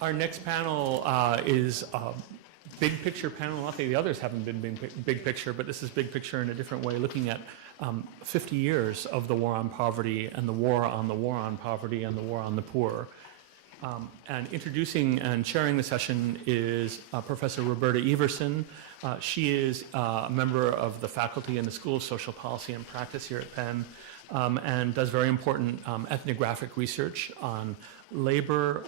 Our next panel is a big picture panel. Not that the others haven't been big picture, but this is big picture in a different way, looking at 50 years of the war on poverty and the war on poverty and the war on the poor. And introducing and chairing the session is Professor Roberta Everson. She is a member of the faculty in the School of Social Policy and Practice here at Penn, and does very important ethnographic research on labor,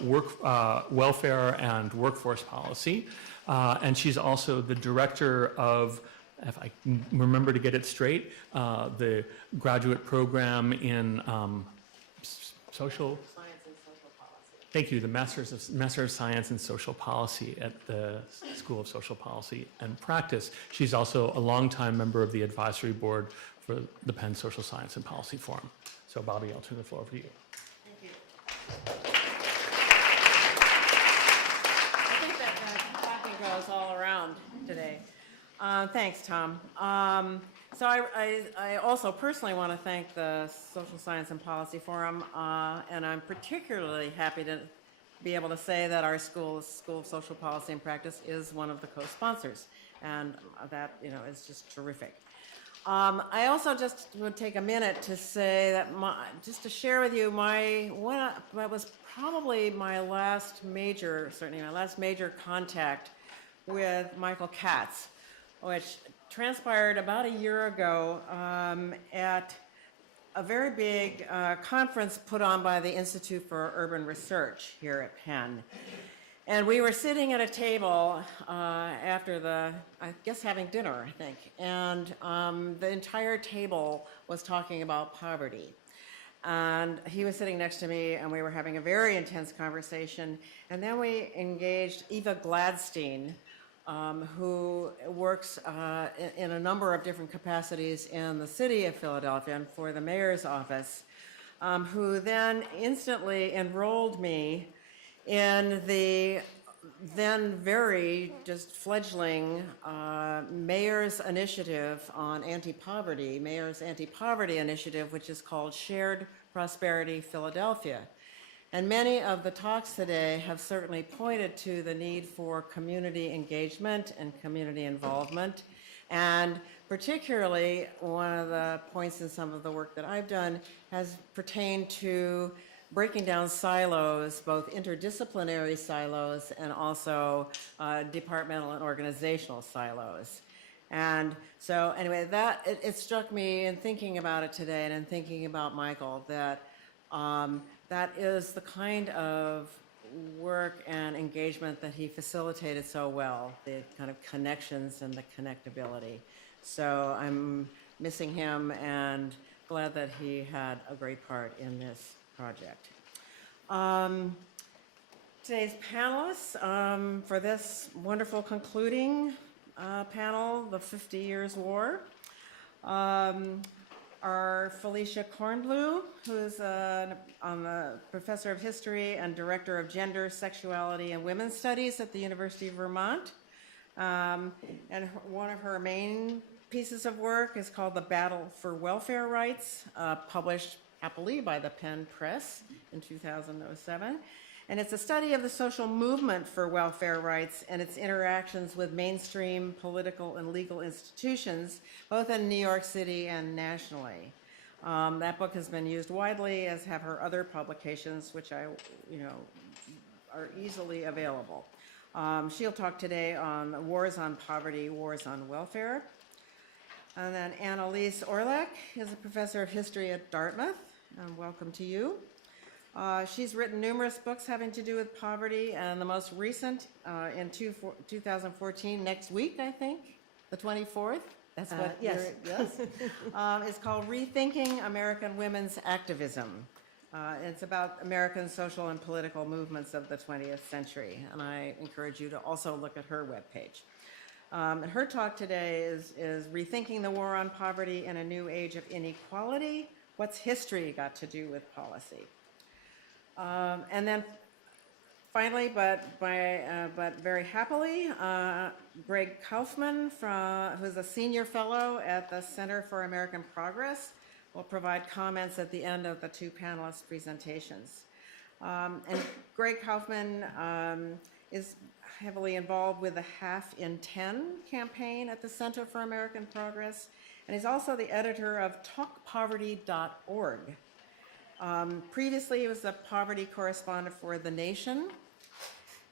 welfare, and workforce policy. And she's also the director of, if I can remember to get it straight, the graduate program in social. Thank you, the Master of Science in Social Policy at the School of Social Policy and Practice. She's also a longtime member of the advisory board for the Penn Social Science and Policy Forum. So Bobby, I'll turn the floor over to you. Thank you. I think that clapping goes all around today. Thanks, Tom. So I also personally want to thank the Social Science and Policy Forum, and I'm particularly happy to be able to say that our School of Social Policy and Practice is one of the co-sponsors, and that is just terrific. I also just would take a minute to say that just to share with you what was probably my last major contact with Michael Katz, which transpired about a year ago at a very big conference put on by the Institute for Urban Research here at Penn. And we were sitting at a table after having dinner, I think, and the entire table was talking about poverty. And he was sitting next to me, and we were having a very intense conversation. And then we engaged Eva Gladstein, who works in a number of different capacities in the city of Philadelphia and for the mayor's office, who then instantly enrolled me in the then very just fledgling mayor's initiative on anti-poverty, mayor's anti-poverty initiative, which is called Shared Prosperity Philadelphia. And many of the talks today have certainly pointed to the need for community engagement and community involvement. And particularly, one of the points in some of the work that I've done has pertained to breaking down silos, both interdisciplinary silos and also departmental and organizational silos. And so anyway, it struck me in thinking about it today and in thinking about Michael that that is the kind of work and engagement that he facilitated so well, the kind of connections and the connectability. So I'm missing him and glad that he had a great part in this project. Today's panelists for this wonderful concluding panel, the 50 Years War, are Felicia Kornblue, who's a professor of history and director of gender, sexuality, and women's studies at the University of Vermont. And one of her main pieces of work is called The Battle for Welfare Rights, published happily by the Penn Press in 2007. And it's a study of the social movement for welfare rights and its interactions with mainstream political and legal institutions, both in New York City and nationally. That book has been used widely, as have her other publications, which are easily available. She'll talk today on wars on poverty, wars on welfare. And then Annalise Orlak is a professor of history at Dartmouth, and welcome to you. She's written numerous books having to do with poverty, and the most recent in 2014, next week, I think, the 24th. That's what, yes. It's called Rethinking American Women's Activism. It's about American social and political movements of the 20th century, and I encourage you to also look at her webpage. And her talk today is Rethinking the War on Poverty in a New Age of Inequality. What's history got to do with policy? And then finally, but very happily, Greg Kaufman, who's a senior fellow at the Center for American Progress, will provide comments at the end of the two panelists' presentations. And Greg Kaufman is heavily involved with the Half in 10 campaign at the Center for American Progress, and he's also the editor of talkpoverty.org. Previously, he was the poverty correspondent for The Nation,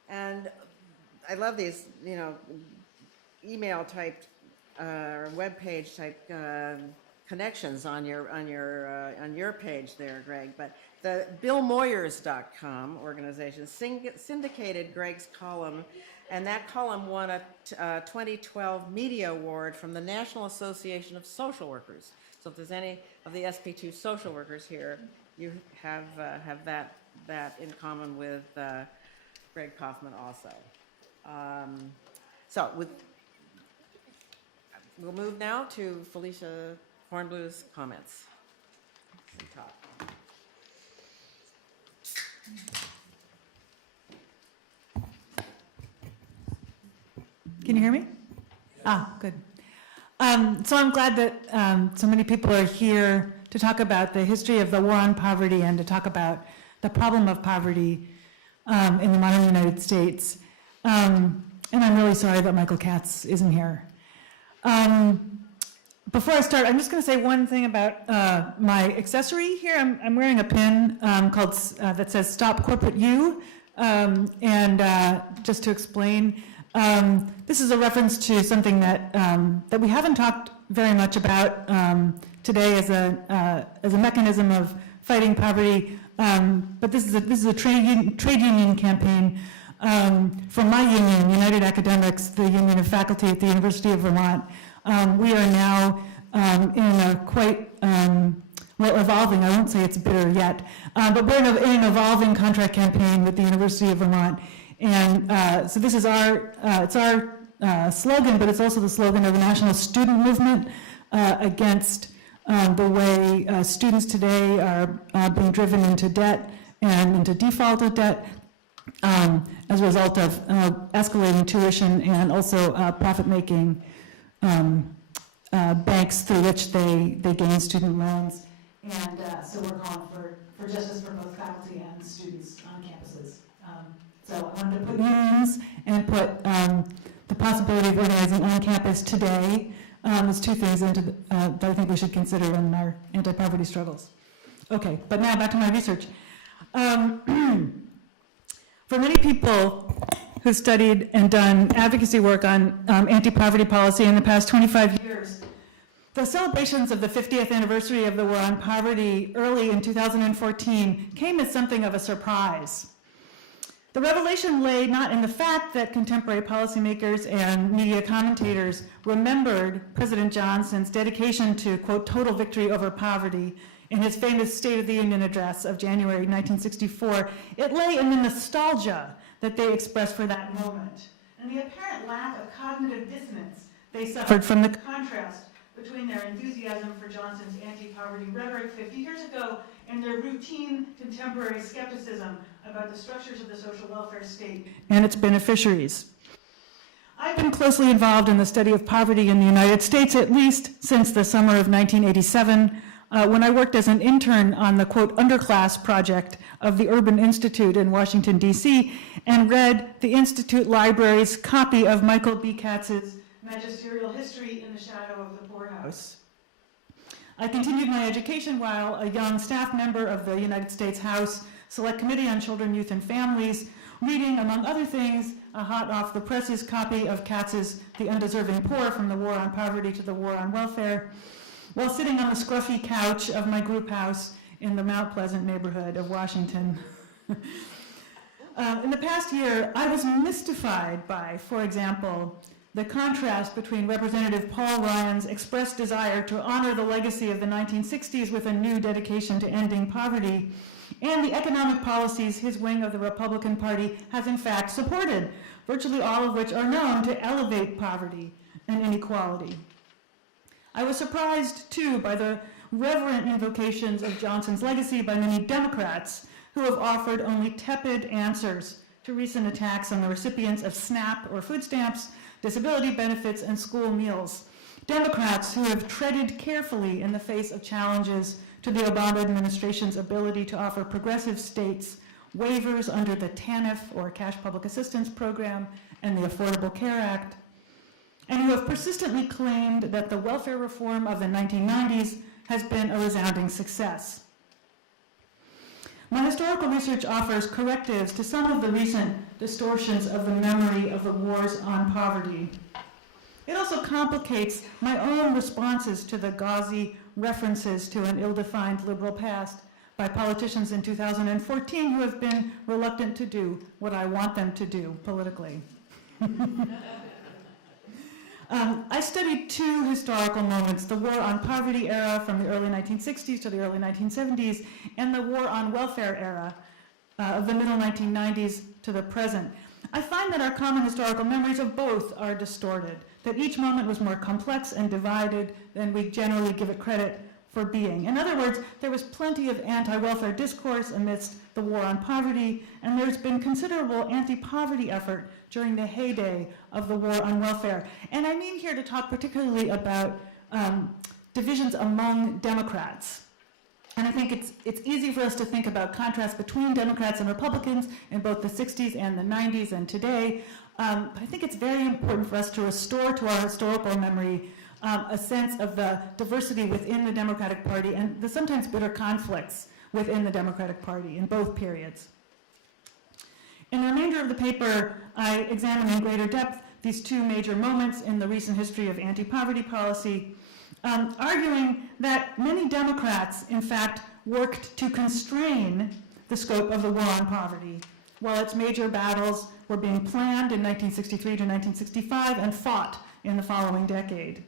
and I love these, email typed or web page type connections on your page there, Greg. But the BillMoyers.com organization syndicated Greg's column, and that column won a 2012 Media Award from the National Association of Social Workers. So if there's any of the SP2 social workers here, you have that in common with Greg Kaufman also. We'll move now to Felicia Hornblu's comments. Can you hear me? Good. So I'm glad that so many people are here to talk about the history of the war on poverty and to talk about the problem of poverty in the modern United States. And I'm really sorry that Michael Katz isn't here. Before I start, I'm just going to say one thing about my accessory here. I'm wearing a pin that says "Stop Corporate You," and just to explain, this is a reference to something that we haven't talked very much about today as a mechanism of fighting poverty. But this is a trade union campaign from my union, United Academics, the Union of Faculty at the University of Vermont. We are now in a quite, evolving, I won't say it's bitter yet, but we're in an evolving contract campaign with the University of Vermont. And so this is it's our slogan, but it's also the slogan of a national student movement against the way students today are being driven into debt and into default of debt as a result of escalating tuition and also profit-making banks through which they gain student loans. And so we're calling for justice for both faculty and students on campuses. So I wanted to put unions and put the possibility of organizing on campus today as two things that I think we should consider in our anti-poverty struggles. Okay, but now back to my research. For many people who studied and done advocacy work on anti-poverty policy in the past 25 years, the celebrations of the 50th anniversary of the war on poverty early in 2014 came as something of a surprise. The revelation lay not in the fact that contemporary policymakers and media commentators remembered President Johnson's dedication to, quote, total victory over poverty in his famous State of the Union address of January 1964. It lay in the nostalgia that they expressed for that moment and the apparent lack of cognitive dissonance they suffered from the contrast between their enthusiasm for Johnson's anti-poverty rhetoric 50 years ago and their routine contemporary skepticism about the structures of the social welfare state and its beneficiaries. I've been closely involved in the study of poverty in the United States at least since the summer of 1987, when I worked as an intern on the, quote, underclass project of the Urban Institute in Washington, D.C., and read the Institute Library's copy of Michael B. Katz's Magisterial History in the Shadow of the Poorhouse. I continued my education while a young staff member of the United States House Select Committee on Children, Youth, and Families, reading, among other things, a hot-off-the-presses copy of Katz's The Undeserving Poor, From the War on Poverty to the War on Welfare, while sitting on the scruffy couch of my group house in the Mount Pleasant neighborhood of Washington. In the past year, I was mystified by, for example, the contrast between Representative Paul Ryan's expressed desire to honor the legacy of the 1960s with a new dedication to ending poverty and the economic policies his wing of the Republican Party has in fact supported, virtually all of which are known to elevate poverty and inequality. I was surprised, too, by the reverent invocations of Johnson's legacy by many Democrats who have offered only tepid answers to recent attacks on the recipients of SNAP or food stamps, disability benefits, and school meals. Democrats who have treaded carefully in the face of challenges to the Obama administration's ability to offer progressive states waivers under the TANF, or Cash Public Assistance Program, and the Affordable Care Act, and who have persistently claimed that the welfare reform of the 1990s has been a resounding success. My historical research offers correctives to some of the recent distortions of the memory of the wars on poverty. It also complicates my own responses to the gauzy references to an ill-defined liberal past by politicians in 2014 who have been reluctant to do what I want them to do politically. I studied two historical moments, the war on poverty era from the early 1960s to the early 1970s, and the war on welfare era of the middle 1990s to the present. I find that our common historical memories of both are distorted, that each moment was more complex and divided than we generally give it credit for being. In other words, there was plenty of anti-welfare discourse amidst the war on poverty, and there's been considerable anti-poverty effort during the heyday of the war on welfare. And I mean here to talk particularly about divisions among Democrats. And I think it's easy for us to think about contrasts between Democrats and Republicans in both the 60s and the 90s and today. But I think it's very important for us to restore to our historical memory a sense of the diversity within the Democratic Party and the sometimes bitter conflicts within the Democratic Party in both periods. In the remainder of the paper, I examine in greater depth these two major moments in the recent history of anti-poverty policy, arguing that many Democrats, in fact, worked to constrain the scope of the war on poverty, while its major battles were being planned in 1963 to 1965 and fought in the following decade.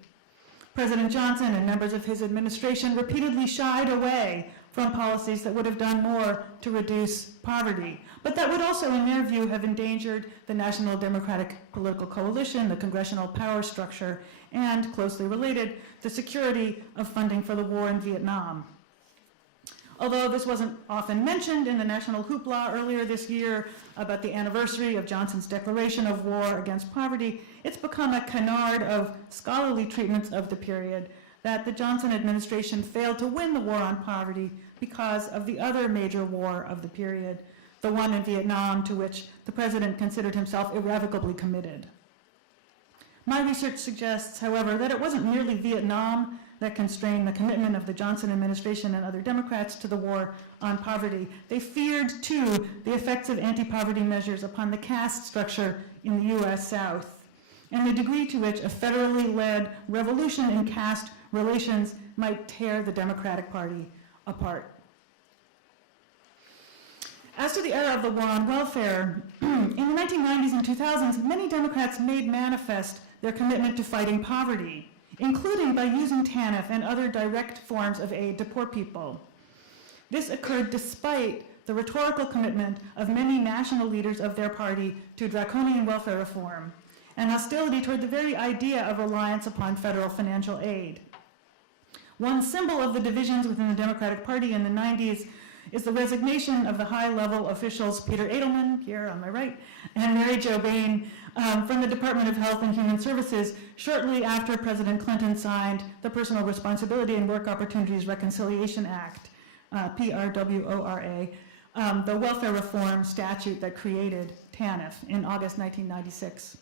President Johnson and members of his administration repeatedly shied away from policies that would have done more to reduce poverty, but that would also, in their view, have endangered the National Democratic Political Coalition, the congressional power structure, and, closely related, the security of funding for the war in Vietnam. Although this wasn't often mentioned in the national hoopla earlier this year about the anniversary of Johnson's declaration of war against poverty, it's become a canard of scholarly treatments of the period that the Johnson administration failed to win the war on poverty because of the other major war of the period, the one in Vietnam, to which the president considered himself irrevocably committed. My research suggests, however, that it wasn't merely Vietnam that constrained the commitment of the Johnson administration and other Democrats to the war on poverty. They feared, too, the effects of anti-poverty measures upon the caste structure in the U.S. South, and the degree to which a federally led revolution in caste relations might tear the Democratic Party apart. As to the era of the war on welfare, in the 1990s and 2000s, many Democrats made manifest their commitment to fighting poverty, including by using TANF and other direct forms of aid to poor people. This occurred despite the rhetorical commitment of many national leaders of their party to draconian welfare reform and hostility toward the very idea of reliance upon federal financial aid. One symbol of the divisions within the Democratic Party in the 90s is the resignation of the high-level officials Peter Edelman, here on my right, and Mary Jo Bain from the Department of Health and Human Services shortly after President Clinton signed the Personal Responsibility and Work Opportunities Reconciliation Act, PRWORA, the welfare reform statute that created TANF in August 1996.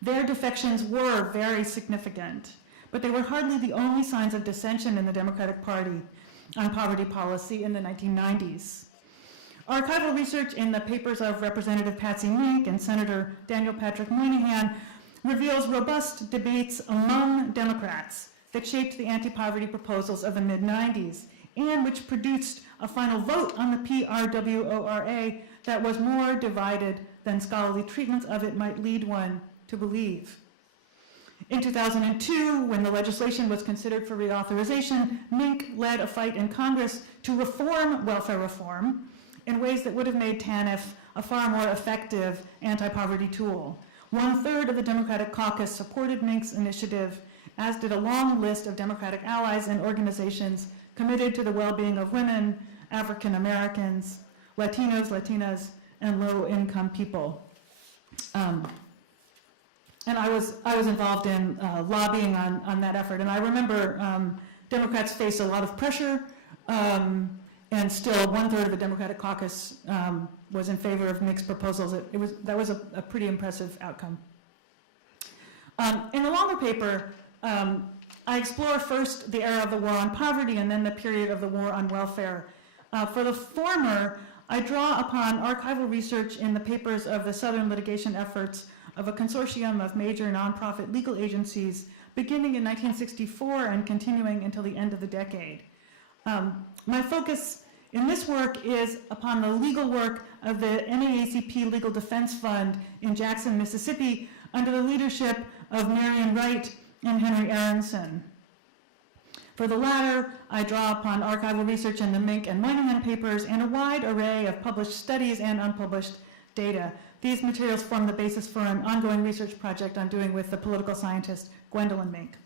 Their defections were very significant, but they were hardly the only signs of dissension in the Democratic Party on poverty policy in the 1990s. Archival research in the papers of Representative Patsy Mink and Senator Daniel Patrick Moynihan reveals robust debates among Democrats that shaped the anti-poverty proposals of the mid-90s and which produced a final vote on the PRWORA that was more divided than scholarly treatments of it might lead one to believe. In 2002, when the legislation was considered for reauthorization, Mink led a fight in Congress to reform welfare reform in ways that would have made TANF a far more effective anti-poverty tool. 1/3 of the Democratic caucus supported Mink's initiative, as did a long list of Democratic allies and organizations committed to the well-being of women, African Americans, Latinos, Latinas, and low-income people. And I was involved in lobbying on that effort. And I remember Democrats faced a lot of pressure and still 1/3 of the Democratic caucus was in favor of Mick's proposals. That was a pretty impressive outcome. In the longer paper, I explore first the era of the war on poverty and then the period of the war on welfare. For the former, I draw upon archival research in the papers of the Southern litigation efforts of a consortium of major nonprofit legal agencies beginning in 1964 and continuing until the end of the decade. My focus in this work is upon the legal work of the NAACP Legal Defense Fund in Jackson, Mississippi, under the leadership of Marion Wright and Henry Aronson. For the latter, I draw upon archival research in the Mink and Moynihan papers and a wide array of published studies and unpublished data. These materials form the basis for an ongoing research project I'm doing with the political scientist Gwendolyn Mink.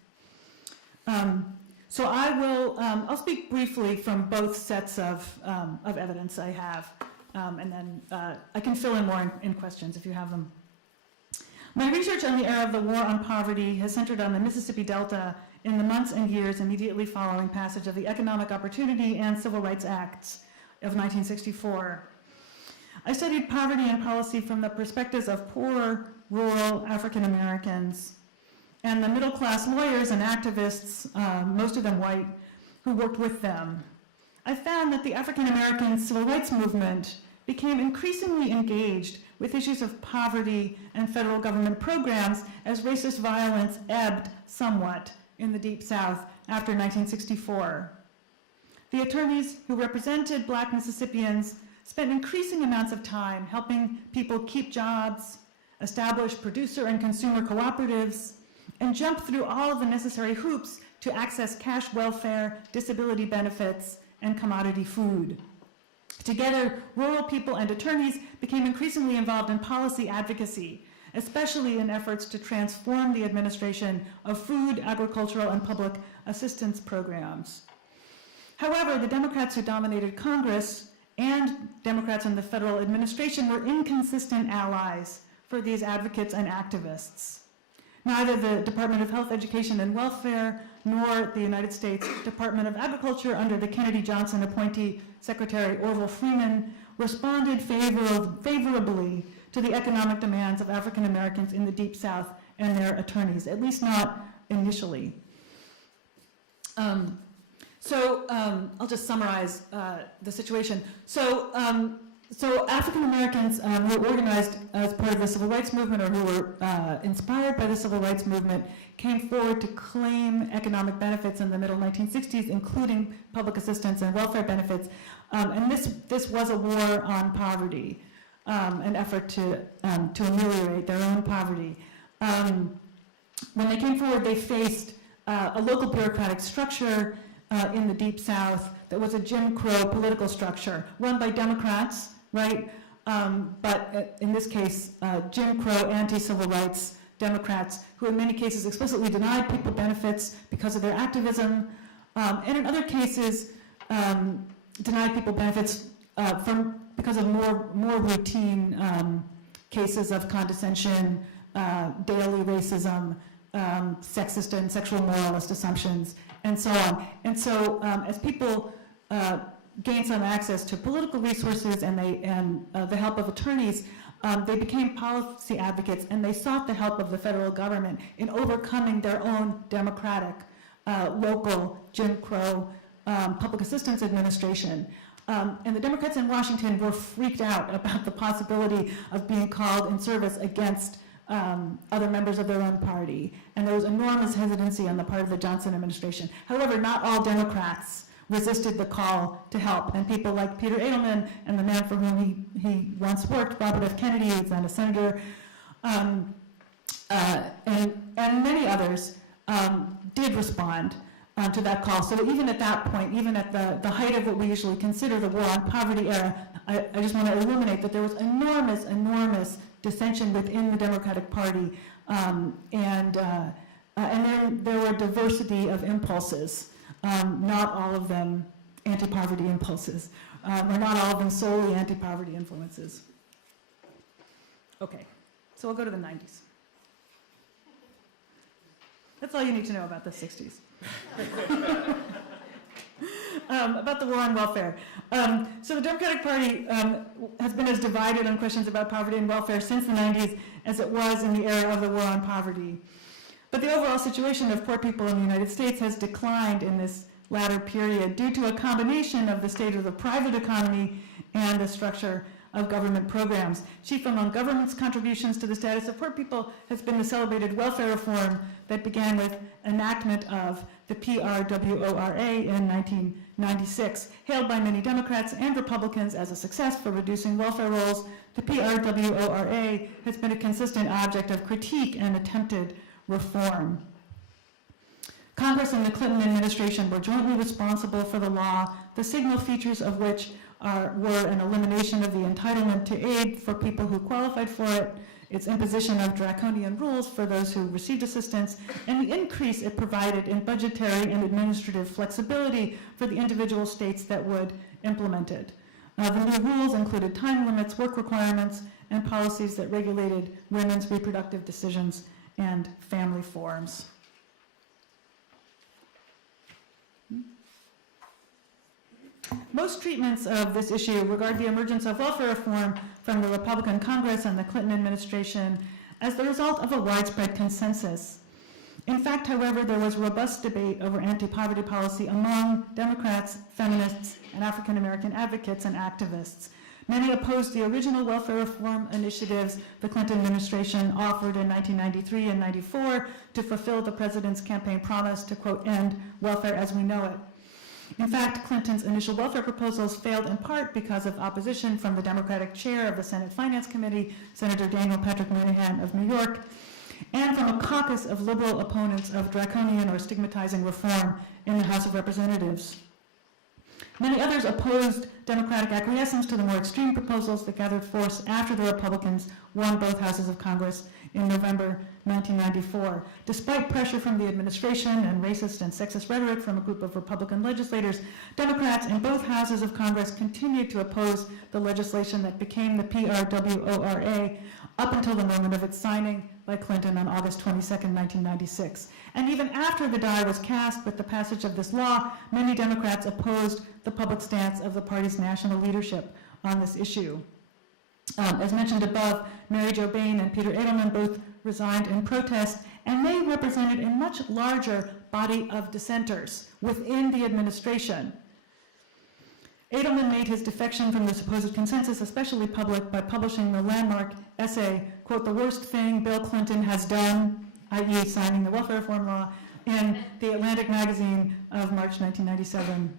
So I'll speak briefly from both sets of evidence I have, and then I can fill in more in questions if you have them. My research on the era of the war on poverty has centered on the Mississippi Delta in the months and years immediately following passage of the Economic Opportunity and Civil Rights Acts of 1964. I studied poverty and policy from the perspectives of poor, rural African Americans and the middle-class lawyers and activists, most of them white, who worked with them. I found that the African American civil rights movement became increasingly engaged with issues of poverty and federal government programs as racist violence ebbed somewhat in the Deep South after 1964. The attorneys who represented Black Mississippians spent increasing amounts of time helping people keep jobs, establish producer and consumer cooperatives, and jump through all of the necessary hoops to access cash welfare, disability benefits, and commodity food. Together, rural people and attorneys became increasingly involved in policy advocacy, especially in efforts to transform the administration of food, agricultural, and public assistance programs. However, the Democrats who dominated Congress and Democrats in the federal administration were inconsistent allies for these advocates and activists. Neither the Department of Health, Education, and Welfare nor the United States Department of Agriculture under the Kennedy-Johnson appointee Secretary Orville Freeman responded favorably to the economic demands of African Americans in the Deep South and their attorneys, at least not initially. I'll just summarize the situation. So African Americans who were organized as part of the civil rights movement or who were inspired by the civil rights movement came forward to claim economic benefits in the middle 1960s, including public assistance and welfare benefits. And this was a war on poverty, an effort to ameliorate their own poverty. When they came forward, they faced a local bureaucratic structure in the Deep South that was a Jim Crow political structure run by Democrats, right? But in this case, Jim Crow anti-civil rights Democrats who in many cases explicitly denied people benefits because of their activism, and in other cases denied people benefits because of more routine cases of condescension, daily racism, sexist and sexual moralist assumptions, and so on. And so as people gained some access to political resources and the help of attorneys, they became policy advocates, and they sought the help of the federal government in overcoming their own democratic, local Jim Crow public assistance administration. And the Democrats in Washington were freaked out about the possibility of being called in service against other members of their own party. And there was enormous hesitancy on the part of the Johnson administration. However, not all Democrats resisted the call to help. And people like Peter Edelman and the man for whom he once worked, Robert F. Kennedy, who's then a senator, and many others did respond to that call. So even at that point, even at the height of what we usually consider the war on poverty era, I just want to illuminate that there was enormous dissension within the Democratic Party, and then there were diversity of impulses, not all of them anti-poverty impulses, or not all of them solely anti-poverty influences. Okay, so we'll go to the 90s. That's all you need to know about the 60s. about the war on welfare. So the Democratic Party has been as divided on questions about poverty and welfare since the 90s as it was in the era of the war on poverty. But the overall situation of poor people in the United States has declined in this latter period due to a combination of the state of the private economy and the structure of government programs. Chief among government's contributions to the status of poor people has been the celebrated welfare reform that began with enactment of the PRWORA in 1996. Hailed by many Democrats and Republicans as a success for reducing welfare rolls, the PRWORA has been a consistent object of critique and attempted reform. Congress and the Clinton administration were jointly responsible for the law, the signal features of which were an elimination of the entitlement to aid for people who qualified for it, its imposition of draconian rules for those who received assistance, and the increase it provided in budgetary and administrative flexibility for the individual states that would implement it. The new rules included time limits, work requirements, and policies that regulated women's reproductive decisions and family forms. Most treatments of this issue regard the emergence of welfare reform from the Republican Congress and the Clinton administration as the result of a widespread consensus. In fact, however, there was robust debate over anti-poverty policy among Democrats, feminists, and African American advocates and activists. Many opposed the original welfare reform initiatives the Clinton administration offered in 1993 and 94 to fulfill the president's campaign promise to, quote, end welfare as we know it. In fact, Clinton's initial welfare proposals failed in part because of opposition from the Democratic chair of the Senate Finance Committee, Senator Daniel Patrick Moynihan of New York, and from a caucus of liberal opponents of draconian or stigmatizing reform in the House of Representatives. Many others opposed Democratic acquiescence to the more extreme proposals that gathered force after the Republicans won both houses of Congress in November 1994. Despite pressure from the administration and racist and sexist rhetoric from a group of Republican legislators, Democrats in both houses of Congress continued to oppose the legislation that became the PRWORA up until the moment of its signing by Clinton on August 22, 1996. And even after the die was cast with the passage of this law, many Democrats opposed the public stance of the party's national leadership on this issue. As mentioned above, Mary Jo Bain and Peter Edelman both resigned in protest, and they represented a much larger body of dissenters within the administration. Edelman made his defection from the supposed consensus especially public by publishing the landmark essay, quote, "The worst thing Bill Clinton has done," i.e. signing the welfare reform law, in the Atlantic magazine of March 1997.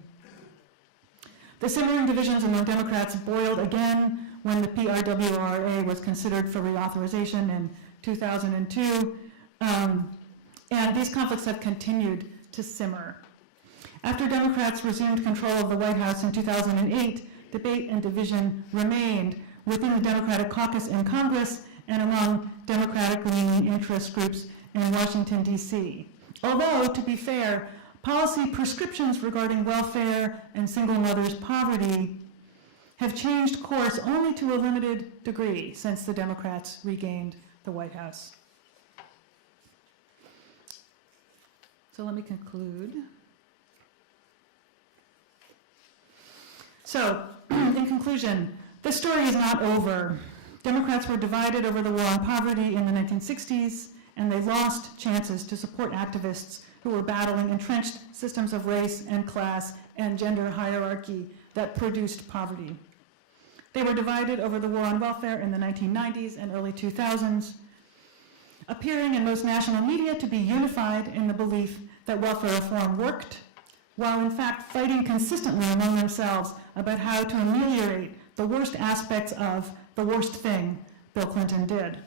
The simmering divisions among Democrats boiled again when the PRWRA was considered for reauthorization in 2002, and these conflicts have continued to simmer. After Democrats resumed control of the White House in 2008, debate and division remained within the Democratic caucus in Congress and among Democratic-leaning interest groups in Washington, D.C. Although, to be fair, policy prescriptions regarding welfare and single mothers' poverty have changed course only to a limited degree since the Democrats regained the White House. So let me conclude. So, in conclusion, this story is not over. Democrats were divided over the war on poverty in the 1960s, and they lost chances to support activists who were battling entrenched systems of race and class and gender hierarchy that produced poverty. They were divided over the war on welfare in the 1990s and early 2000s, appearing in most national media to be unified in the belief that welfare reform worked, while in fact fighting consistently among themselves about how to ameliorate the worst aspects of the worst thing Bill Clinton did.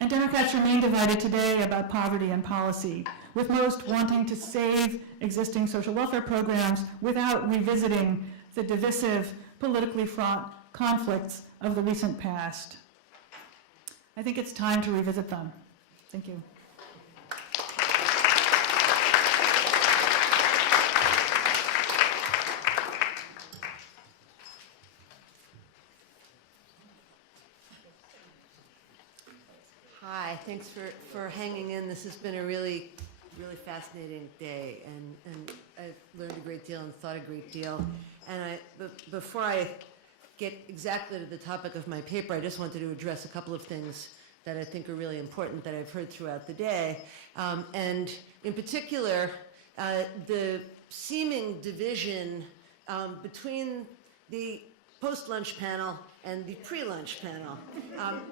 And Democrats remain divided today about poverty and policy, with most wanting to save existing social welfare programs without revisiting the divisive, politically fraught conflicts of the recent past. I think it's time to revisit them. Thank you. Hi, thanks for hanging in. This has been a really really fascinating day, and I've learned a great deal and thought a great deal. And before I get exactly to the topic of my paper, I just wanted to address a couple of things that I think are really important that I've heard throughout the day. And in particular, the seeming division between the post-lunch panel and the pre-lunch panel.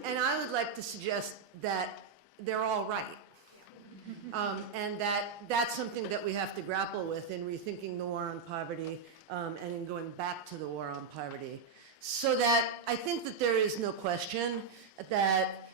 And I would like to suggest that they're all right. And that's something that we have to grapple with in rethinking the war on poverty and in going back to the war on poverty. So that I think that there is no question that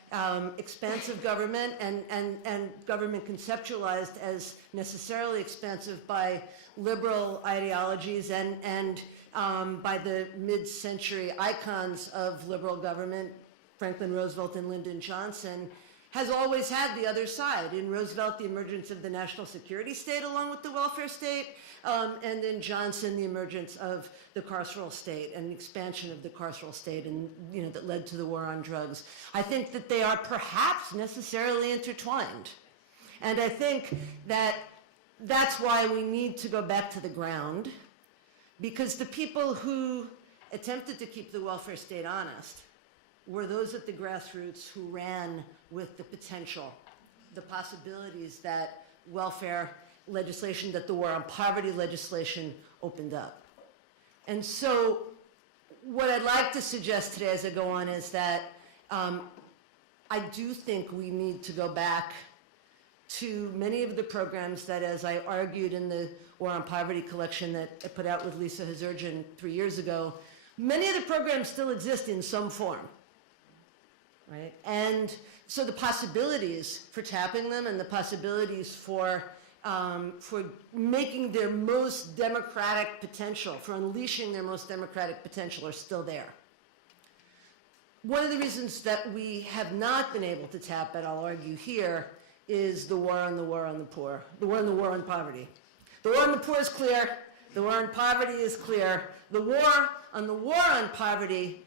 expansive government and government conceptualized as necessarily expansive by liberal ideologies and by the mid-century icons of liberal government, Franklin Roosevelt and Lyndon Johnson, has always had the other side. In Roosevelt, the emergence of the national security state along with the welfare state, and in Johnson, the emergence of the carceral state and the expansion of the carceral state, and that led to the war on drugs. I think that they are perhaps necessarily intertwined. And I think that that's why we need to go back to the ground, because the people who attempted to keep the welfare state honest were those at the grassroots who ran with the potential, the possibilities that welfare legislation, that the war on poverty legislation opened up. And so what I'd like to suggest today as I go on is that I do think we need to go back to many of the programs that, as I argued in the War on Poverty collection that I put out with Lisa Hazurjan 3 years ago, many of the programs still exist in some form. Right? And so the possibilities for tapping them and the possibilities for making their most democratic potential, for unleashing their most democratic potential are still there. One of the reasons that we have not been able to tap it, I'll argue here, is the war on the poor, the war on poverty. The war on the poor is clear. The war on poverty is clear. The war on poverty,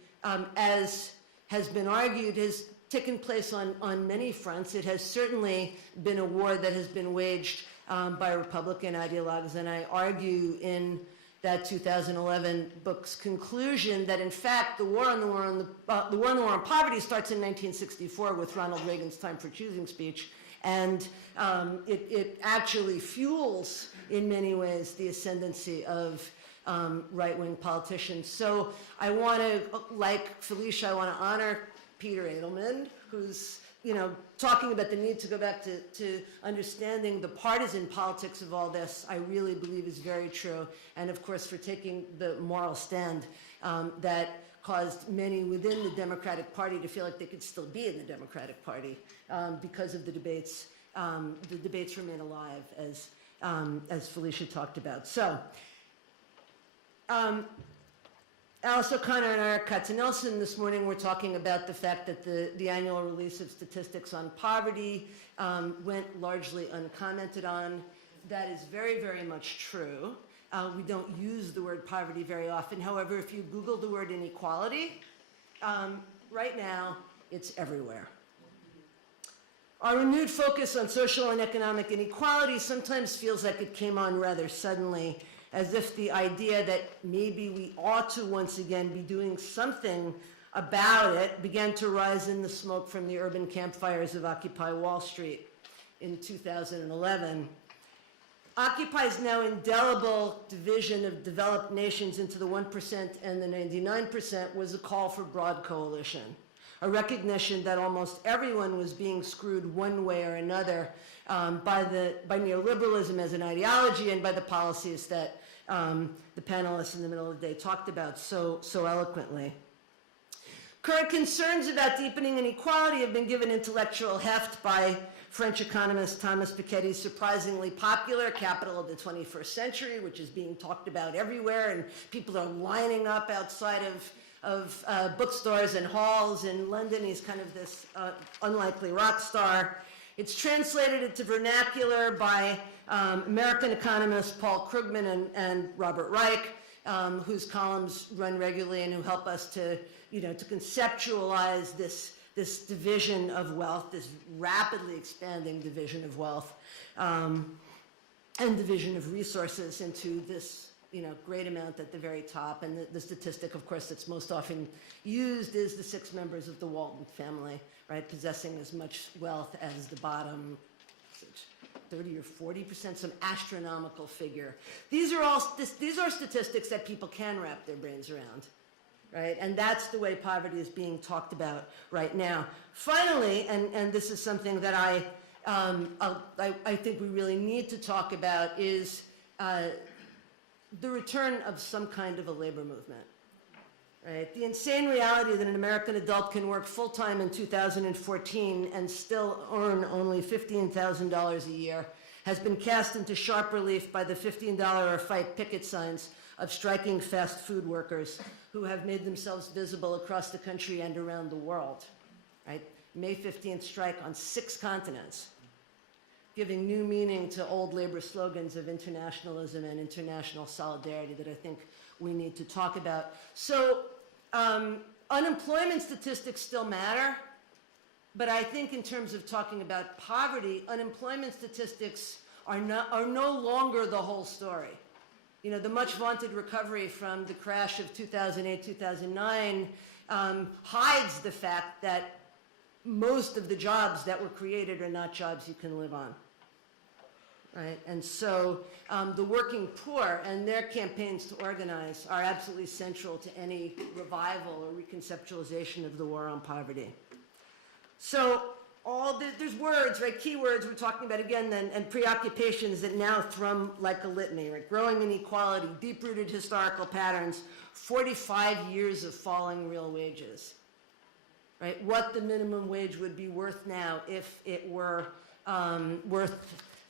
as has been argued, has taken place on many fronts. It has certainly been a war that has been waged by Republican ideologues, and I argue in that 2011 book's conclusion that in fact the war on poverty starts in 1964 with Ronald Reagan's Time for Choosing speech, and it actually fuels in many ways the ascendancy of right-wing politicians. So I want to, like Felicia, I want to honor Peter Edelman, who's talking about the need to go back to understanding the partisan politics of all this. I really believe is very true, and of course for taking the moral stand that caused many within the Democratic Party to feel like they could still be in the Democratic Party because of the debates. The debates remain alive, as Felicia talked about. So. Alice O'Connor and Eric Katzenelson this morning were talking about the fact that the annual release of statistics on poverty went largely uncommented on. That is very, very much true. We don't use the word poverty very often. However, if you Google the word inequality, right now it's everywhere. Our renewed focus on social and economic inequality sometimes feels like it came on rather suddenly, as if the idea that maybe we ought to once again be doing something about it began to rise in the smoke from the urban campfires of Occupy Wall Street in 2011. Occupy's now indelible division of developed nations into the 1% and the 99% was a call for broad coalition, a recognition that almost everyone was being screwed one way or another by neoliberalism as an ideology and by the policies that the panelists in the middle of the day talked about so eloquently. Current concerns about deepening inequality have been given intellectual heft by French economist Thomas Piketty's surprisingly popular Capital of the 21st Century, which is being talked about everywhere, and people are lining up outside of bookstores and halls in London. He's kind of this unlikely rock star. It's translated into vernacular by American economists Paul Krugman and Robert Reich, whose columns run regularly and who help us to conceptualize this this division of wealth, this rapidly expanding division of wealth, and division of resources into this, great amount at the very top. And the statistic, of course, that's most often used is the 6 members of the Walton family, right, possessing as much wealth as the bottom 30 or 40%, some astronomical figure. These are statistics that people can wrap their brains around, right? And that's the way poverty is being talked about right now. Finally, and this is something that I think we really need to talk about, is the return of some kind of a labor movement. Right? The insane reality that an American adult can work full-time in 2014 and still earn only $15,000 a year has been cast into sharp relief by the $15 or fight picket signs of striking fast food workers who have made themselves visible across the country and around the world. Right? May 15th strike on 6 continents, giving new meaning to old labor slogans of internationalism and international solidarity that I think we need to talk about. So unemployment statistics still matter, but I think in terms of talking about poverty, unemployment statistics are no longer the whole story. The much vaunted recovery from the crash of 2008, 2009 hides the fact that most of the jobs that were created are not jobs you can live on. Right? And so the working poor and their campaigns to organize are absolutely central to any revival or reconceptualization of the war on poverty. So there's words, right, keywords we're talking about again then, and preoccupations that now thrum like a litany, right? Growing inequality, deep-rooted historical patterns, 45 years of falling real wages, right? What the minimum wage would be worth now if it were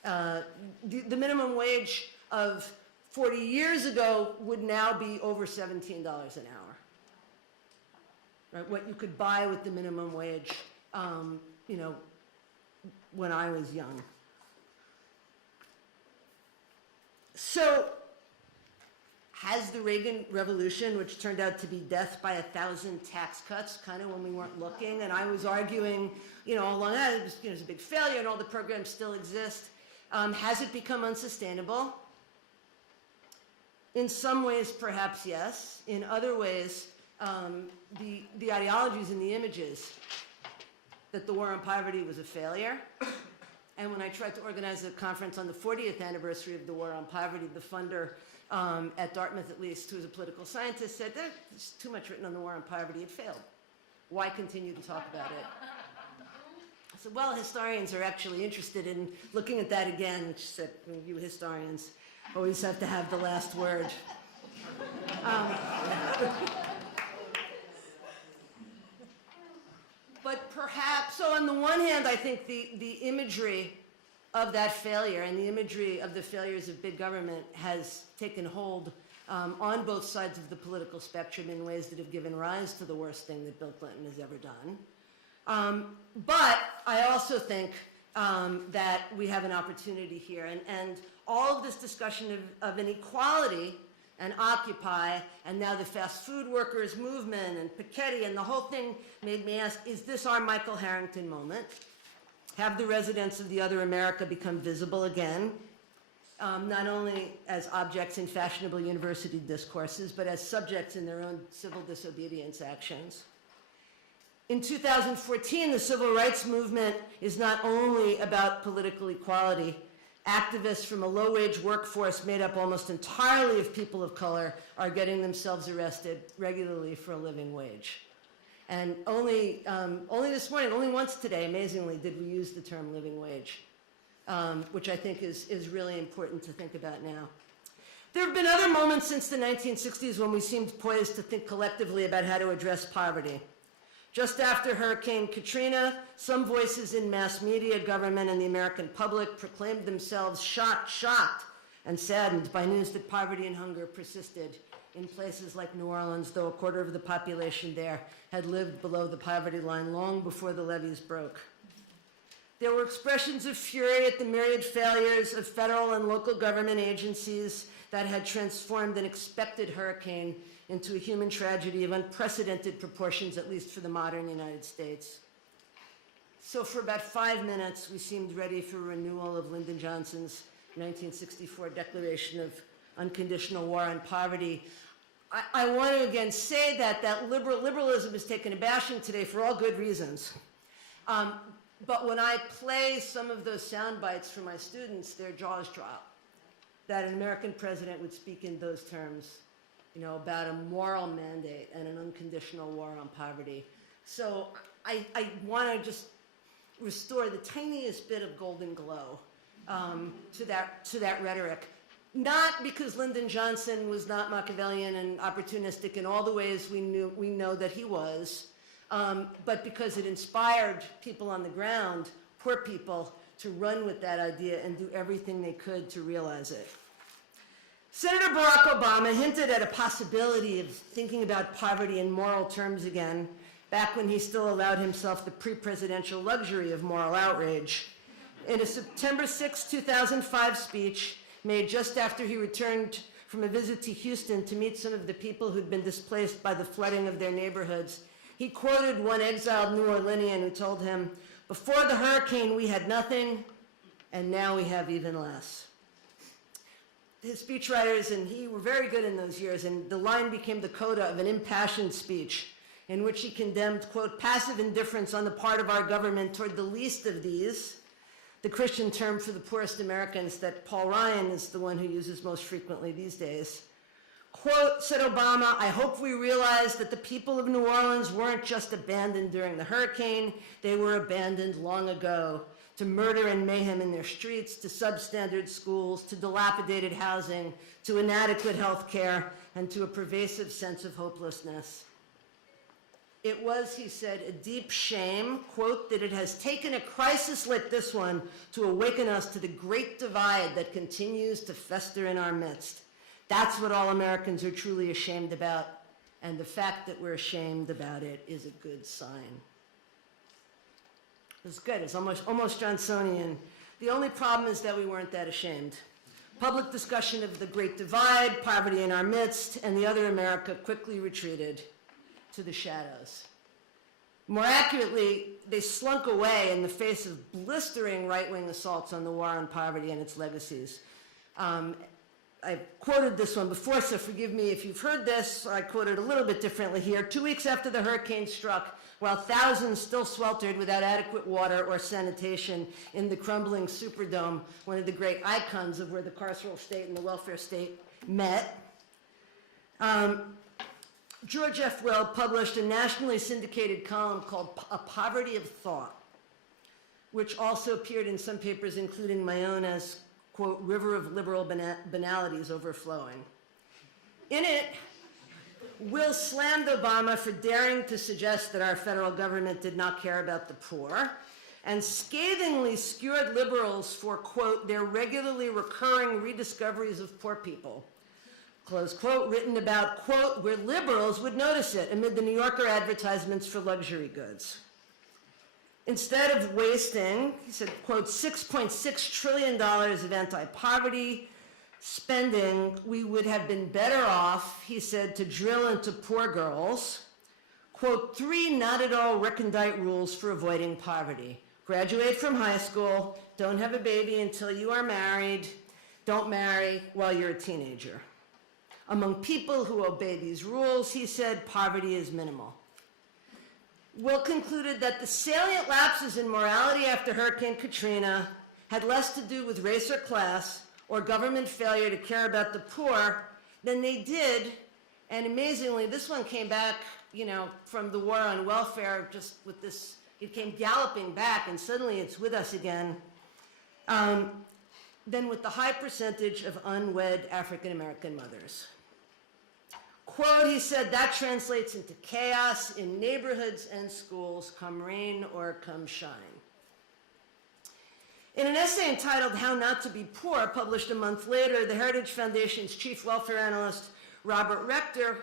the minimum wage of 40 years ago would now be over $17 an hour. Right? What you could buy with the minimum wage, when I was young. So, has the Reagan Revolution, which turned out to be death by 1,000 tax cuts, kind of when we weren't looking, and I was arguing, along that, it was a big failure and all the programs still exist. Has it become unsustainable? In some ways, perhaps yes. In other ways, the ideologies and the images that the war on poverty was a failure. And when I tried to organize a conference on the 40th anniversary of the war on poverty, the funder at Dartmouth, at least, who was a political scientist, said, there's too much written on the war on poverty, it failed. Why continue to talk about it? I said, well, historians are actually interested in looking at that again. She said, you historians always have to have the last word. But perhaps, so on the one hand, I think the imagery of that failure and the imagery of the failures of big government has taken hold on both sides of the political spectrum in ways that have given rise to the worst thing that Bill Clinton has ever done. But I also think that we have an opportunity here. And all of this discussion of inequality and Occupy, and now the fast food workers movement and Piketty and the whole thing made me ask, is this our Michael Harrington moment? Have the residents of the other America become visible again, not only as objects in fashionable university discourses, but as subjects in their own civil disobedience actions? In 2014, the civil rights movement is not only about political equality. Activists from a low-wage workforce made up almost entirely of people of color are getting themselves arrested regularly for a living wage. And only this morning, only once today, amazingly, did we use the term living wage, which I think is really important to think about now. There have been other moments since the 1960s when we seemed poised to think collectively about how to address poverty. Just after Hurricane Katrina, some voices in mass media, government, and the American public proclaimed themselves shocked and saddened by news that poverty and hunger persisted in places like New Orleans, though a quarter of the population there had lived below the poverty line long before the levees broke. There were expressions of fury at the myriad failures of federal and local government agencies that had transformed an expected hurricane into a human tragedy of unprecedented proportions, at least for the modern United States. So for about 5 minutes, we seemed ready for renewal of Lyndon Johnson's 1964 Declaration of Unconditional War on Poverty. I want to again say that liberalism is taken a bashing today for all good reasons. But when I play some of those sound bites for my students, their jaws drop. That an American president would speak in those terms, you know, about a moral mandate and an unconditional war on poverty. So I want to just restore the tiniest bit of golden glow to that rhetoric. Not because Lyndon Johnson was not Machiavellian and opportunistic in all the ways we know that he was, but because it inspired people on the ground, poor people, to run with that idea and do everything they could to realize it. Senator Barack Obama hinted at a possibility of thinking about poverty in moral terms again, back when he still allowed himself the pre-presidential luxury of moral outrage. In a September 6, 2005 speech made just after he returned from a visit to Houston to meet some of the people who'd been displaced by the flooding of their neighborhoods, he quoted one exiled New Orleanian who told him, "Before the hurricane, we had nothing, and now we have even less." His speechwriters and he were very good in those years, and the line became the coda of an impassioned speech in which he condemned, quote, passive indifference on the part of our government toward the least of these, the Christian term for the poorest Americans that Paul Ryan is the one who uses most frequently these days. Quote, said Obama, "I hope we realize that the people of New Orleans weren't just abandoned during the hurricane, they were abandoned long ago to murder and mayhem in their streets, to substandard schools, to dilapidated housing, to inadequate health care, and to a pervasive sense of hopelessness." It was, he said, a deep shame, quote, that it has taken a crisis like this one to awaken us to the great divide that continues to fester in our midst. That's what all Americans are truly ashamed about, and the fact that we're ashamed about it is a good sign. It was good. It's almost Johnsonian. The only problem is that we weren't that ashamed. Public discussion of the Great Divide, poverty in our midst, and the other America quickly retreated to the shadows. More accurately, they slunk away in the face of blistering right-wing assaults on the war on poverty and its legacies. I quoted this one before, so forgive me if you've heard this. I quoted a little bit differently here. 2 weeks after the hurricane struck, while thousands still sweltered without adequate water or sanitation in the crumbling Superdome, one of the great icons of where the carceral state and the welfare state met, George F. Will published a nationally syndicated column called A Poverty of Thought, which also appeared in some papers, including my own, as, quote, river of liberal banalities overflowing. In it, Will slammed Obama for daring to suggest that our federal government did not care about the poor, and scathingly skewered liberals for, quote, their regularly recurring rediscoveries of poor people, close quote, written about, quote, where liberals would notice it amid the New Yorker advertisements for luxury goods. Instead of wasting, he said, quote, $6.6 trillion of anti-poverty spending, we would have been better off, he said, to drill into poor girls, quote, 3 not at all recondite rules for avoiding poverty. Graduate from high school, don't have a baby until you are married, don't marry while you're a teenager. Among people who obey these rules, he said, poverty is minimal. Will concluded that the salient lapses in morality after Hurricane Katrina had less to do with race or class or government failure to care about the poor than they did, and amazingly, this one came back, you know, from the war on welfare, just with this, it came galloping back, and suddenly it's with us again, then with the high percentage of unwed African-American mothers. Quote, he said, that translates into chaos in neighborhoods and schools, come rain or come shine. In an essay entitled How Not to Be Poor, published a month later, the Heritage Foundation's chief welfare analyst, Robert Rector,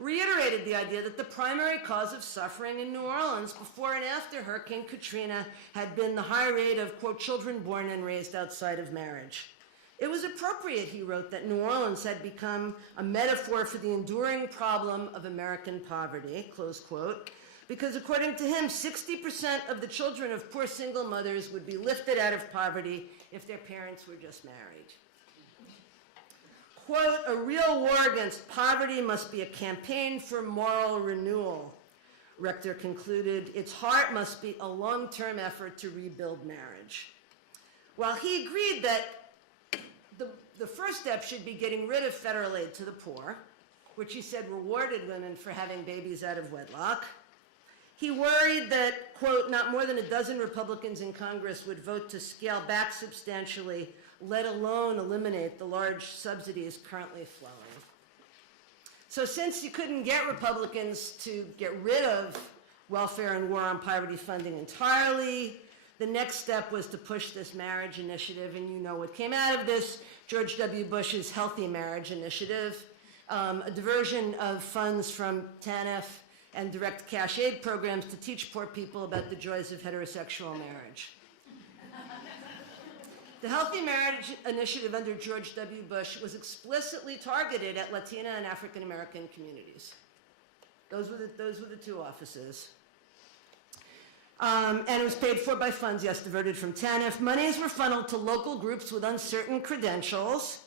reiterated the idea that the primary cause of suffering in New Orleans before and after Hurricane Katrina had been the high rate of, quote, children born and raised outside of marriage. It was appropriate, he wrote, that New Orleans had become a metaphor for the enduring problem of American poverty, close quote, because according to him, 60% of the children of poor single mothers would be lifted out of poverty if their parents were just married. Quote, a real war against poverty must be a campaign for moral renewal. Rector concluded, its heart must be a long-term effort to rebuild marriage. While he agreed that the first step should be getting rid of federal aid to the poor, which he said rewarded women for having babies out of wedlock, he worried that, quote, not more than a dozen Republicans in Congress would vote to scale back substantially, let alone eliminate the large subsidies currently flowing. So since you couldn't get Republicans to get rid of welfare and war on poverty funding entirely, the next step was to push this marriage initiative, and you know what came out of this, George W. Bush's Healthy Marriage Initiative, a diversion of funds from TANF and direct cash aid programs to teach poor people about the joys of heterosexual marriage. The Healthy Marriage Initiative under George W. Bush was explicitly targeted at Latina and African American communities. Those were the two offices. And it was paid for by funds, yes, diverted from TANF. Monies were funneled to local groups with uncertain credentials.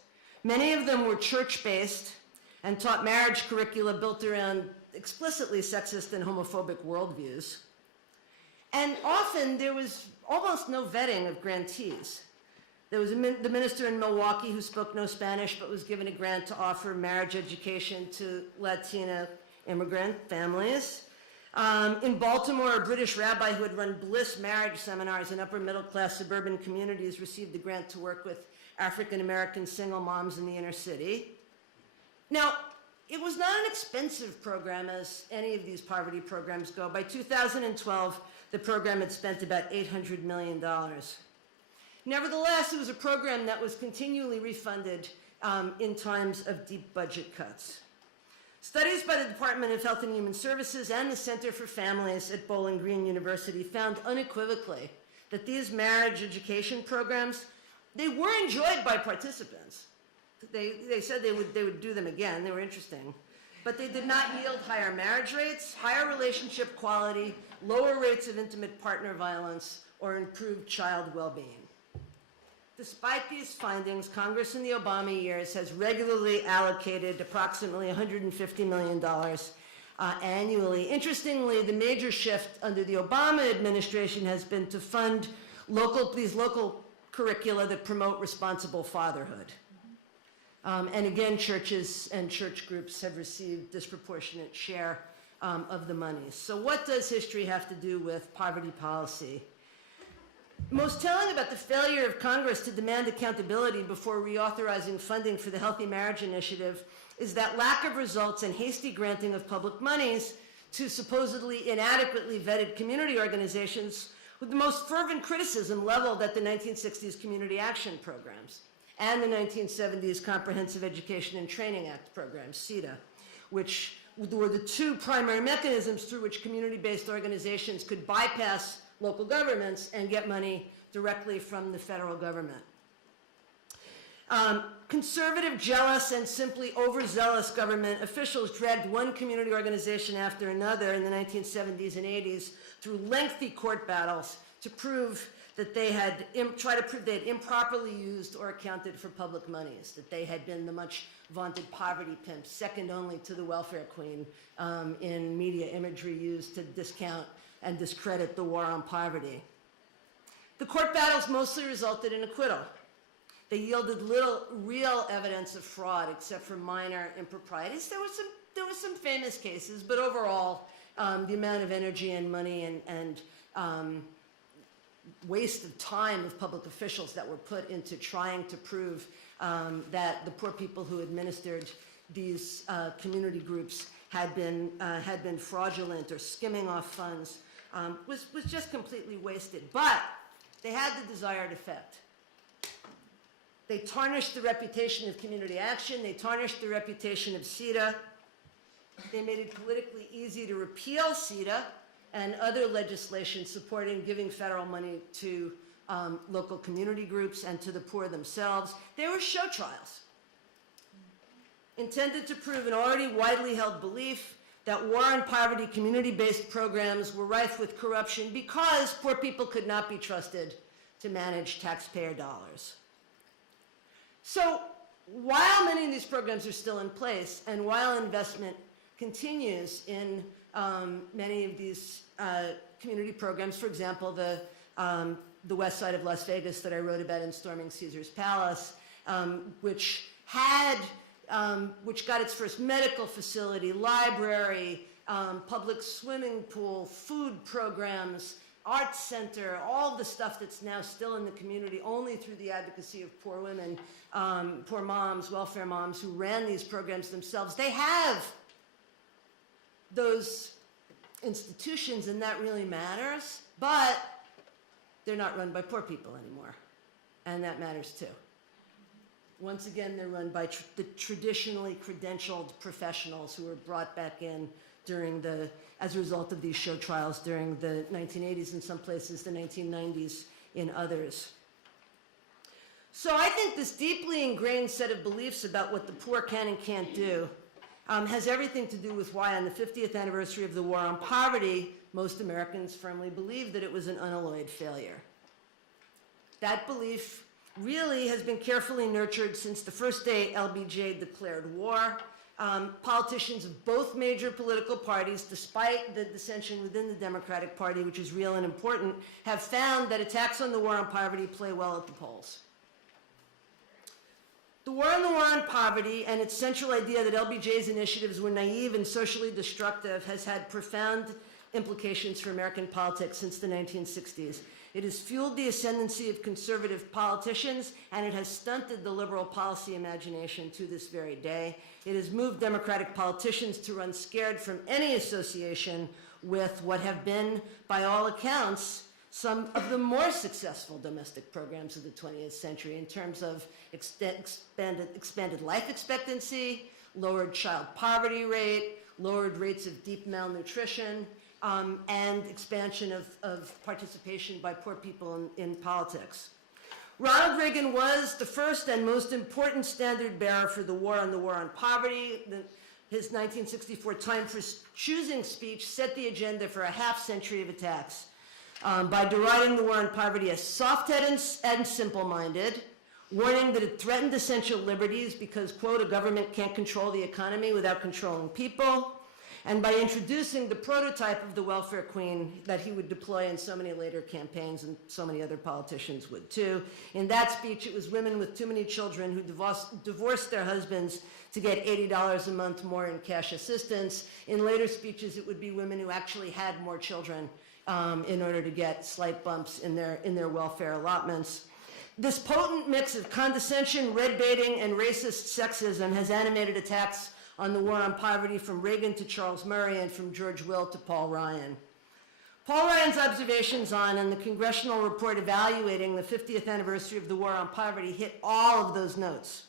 Many of them were church-based and taught marriage curricula built around explicitly sexist and homophobic worldviews. And often there was almost no vetting of grantees. There was the minister in Milwaukee who spoke no Spanish but was given a grant to offer marriage education to Latina immigrant families. In Baltimore, a British rabbi who had run bliss marriage seminars in upper middle class suburban communities received a grant to work with African American single moms in the inner city. Now, it was not an expensive program as any of these poverty programs go. By 2012, the program had spent about $800 million. Nevertheless, it was a program that was continually refunded in times of deep budget cuts. Studies by the Department of Health and Human Services and the Center for Families at Bowling Green University found unequivocally that these marriage education programs, they were enjoyed by participants. They said they would do them again. They were interesting. But they did not yield higher marriage rates, higher relationship quality, lower rates of intimate partner violence, or improved child well-being. Despite these findings, Congress in the Obama years has regularly allocated approximately $150 million annually. Interestingly, the major shift under the Obama administration has been to fund these local curricula that promote responsible fatherhood. And again, churches and church groups have received disproportionate share of the money. So what does history have to do with poverty policy? Most telling about the failure of Congress to demand accountability before reauthorizing funding for the Healthy Marriage Initiative is that lack of results and hasty granting of public monies to supposedly inadequately vetted community organizations with the most fervent criticism leveled at the 1960s Community Action Programs and the 1970s Comprehensive Education and Training Act programs, CETA, which were the two primary mechanisms through which community-based organizations could bypass local governments and get money directly from the federal government. Conservative, jealous, and simply overzealous government officials dragged one community organization after another in the 1970s and 80s through lengthy court battles to prove that they had improperly used or accounted for public monies, that they had been the much vaunted poverty pimps, second only to the welfare queen in media imagery used to discount and discredit the war on poverty. The court battles mostly resulted in acquittal. They yielded little real evidence of fraud except for minor improprieties. There were some famous cases, but overall, the amount of energy and money and waste of time of public officials that were put into trying to prove that the poor people who administered these community groups had been fraudulent or skimming off funds was just completely wasted. But they had the desired effect. They tarnished the reputation of community action. They tarnished the reputation of CETA. They made it politically easy to repeal CETA and other legislation supporting giving federal money to local community groups and to the poor themselves. They were show trials intended to prove an already widely held belief that war on poverty community-based programs were rife with corruption because poor people could not be trusted to manage taxpayer dollars. So while many of these programs are still in place and while investment continues in many of these community programs, for example, the west side of Las Vegas that I wrote about in Storming Caesar's Palace, which got its first medical facility, library, public swimming pool, food programs, arts center, all the stuff that's now still in the community only through the advocacy of poor women, poor moms, welfare moms who ran these programs themselves. They have those institutions, and that really matters, but they're not run by poor people anymore, and that matters too. Once again, they're run by the traditionally credentialed professionals who were brought back in as a result of these show trials during the 1980s in some places, the 1990s in others. So I think this deeply ingrained set of beliefs about what the poor can and can't do has everything to do with why on the 50th anniversary of the War on Poverty, most Americans firmly believe that it was an unalloyed failure. That belief really has been carefully nurtured since the first day LBJ declared war. Politicians of both major political parties, despite the dissension within the Democratic Party, which is real and important, have found that attacks on the war on poverty play well at the polls. The war on poverty and its central idea that LBJ's initiatives were naive and socially destructive has had profound implications for American politics since the 1960s. It has fueled the ascendancy of conservative politicians, and it has stunted the liberal policy imagination to this very day. It has moved Democratic politicians to run scared from any association with what have been, by all accounts, some of the more successful domestic programs of the 20th century in terms of expanded life expectancy, lowered child poverty rate, lowered rates of deep malnutrition, and expansion of participation by poor people in politics. Ronald Reagan was the first and most important standard bearer for the war on poverty. His 1964 Time for Choosing speech set the agenda for a half-century of attacks by deriding the war on poverty as soft-headed and simple-minded, warning that it threatened essential liberties because, quote, a government can't control the economy without controlling people, and by introducing the prototype of the welfare queen that he would deploy in so many later campaigns, and so many other politicians would too. In that speech, it was women with too many children who divorced their husbands to get $80 a month more in cash assistance. In later speeches, it would be women who actually had more children in order to get slight bumps in their welfare allotments. This potent mix of condescension, red baiting, and racist sexism has animated attacks on the war on poverty from Reagan to Charles Murray and from George Will to Paul Ryan. Paul Ryan's observations on and the congressional report evaluating the 50th anniversary of the war on poverty hit all of those notes.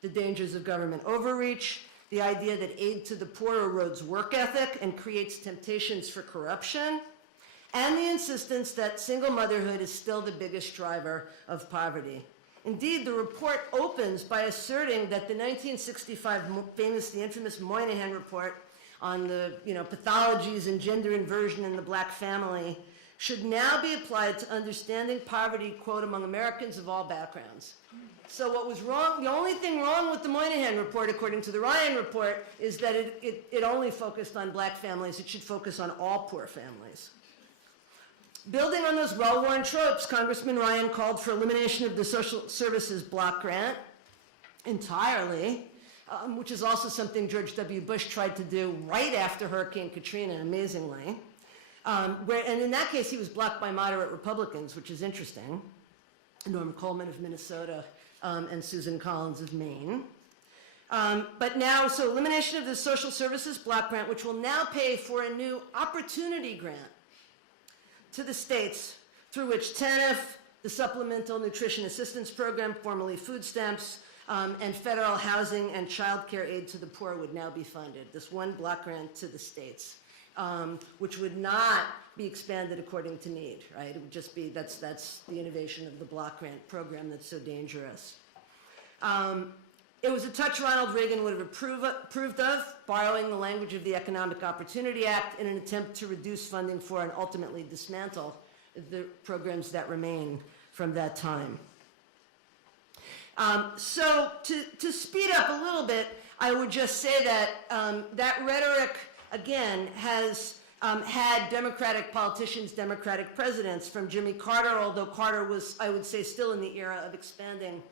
The dangers of government overreach, the idea that aid to the poor erodes work ethic and creates temptations for corruption, and the insistence that single motherhood is still the biggest driver of poverty. Indeed, the report opens by asserting that the 1965 the infamous Moynihan report on the pathologies and gender inversion in the black family should now be applied to understanding poverty, quote, among Americans of all backgrounds. So what was wrong, the only thing wrong with the Moynihan report, according to the Ryan report, is that it only focused on black families. It should focus on all poor families. Building on those well-worn tropes, Congressman Ryan called for elimination of the social services block grant entirely, which is also something George W. Bush tried to do right after Hurricane Katrina, amazingly. And in that case, he was blocked by moderate Republicans, which is interesting. Norm Coleman of Minnesota and Susan Collins of Maine. But now, so elimination of the social services block grant, which will now pay for a new opportunity grant to the states through which TANF, the Supplemental Nutrition Assistance Program, formerly food stamps, and federal housing and child care aid to the poor would now be funded. This one block grant to the states, which would not be expanded according to need, right? It would just be, that's the innovation of the block grant program that's so dangerous. It was a touch Ronald Reagan would have approved of, borrowing the language of the Economic Opportunity Act in an attempt to reduce funding for and ultimately dismantle the programs that remain from that time. So to speed up a little bit, I would just say that that rhetoric, again, has had Democratic politicians, Democratic presidents, from Jimmy Carter, although Carter was, I would say, still in the era of expanding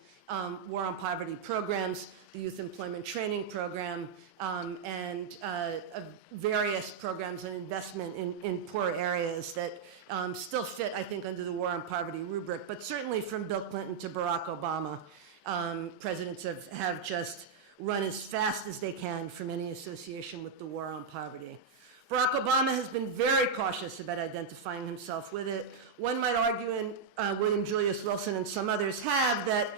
war on poverty programs, the Youth Employment Training Program, and various programs on investment in poor areas that still fit, I think, under the war on poverty rubric. But certainly from Bill Clinton to Barack Obama, presidents have just run as fast as they can from any association with the war on poverty. Barack Obama has been very cautious about identifying himself with it. One might argue, and William Julius Wilson and some others have, that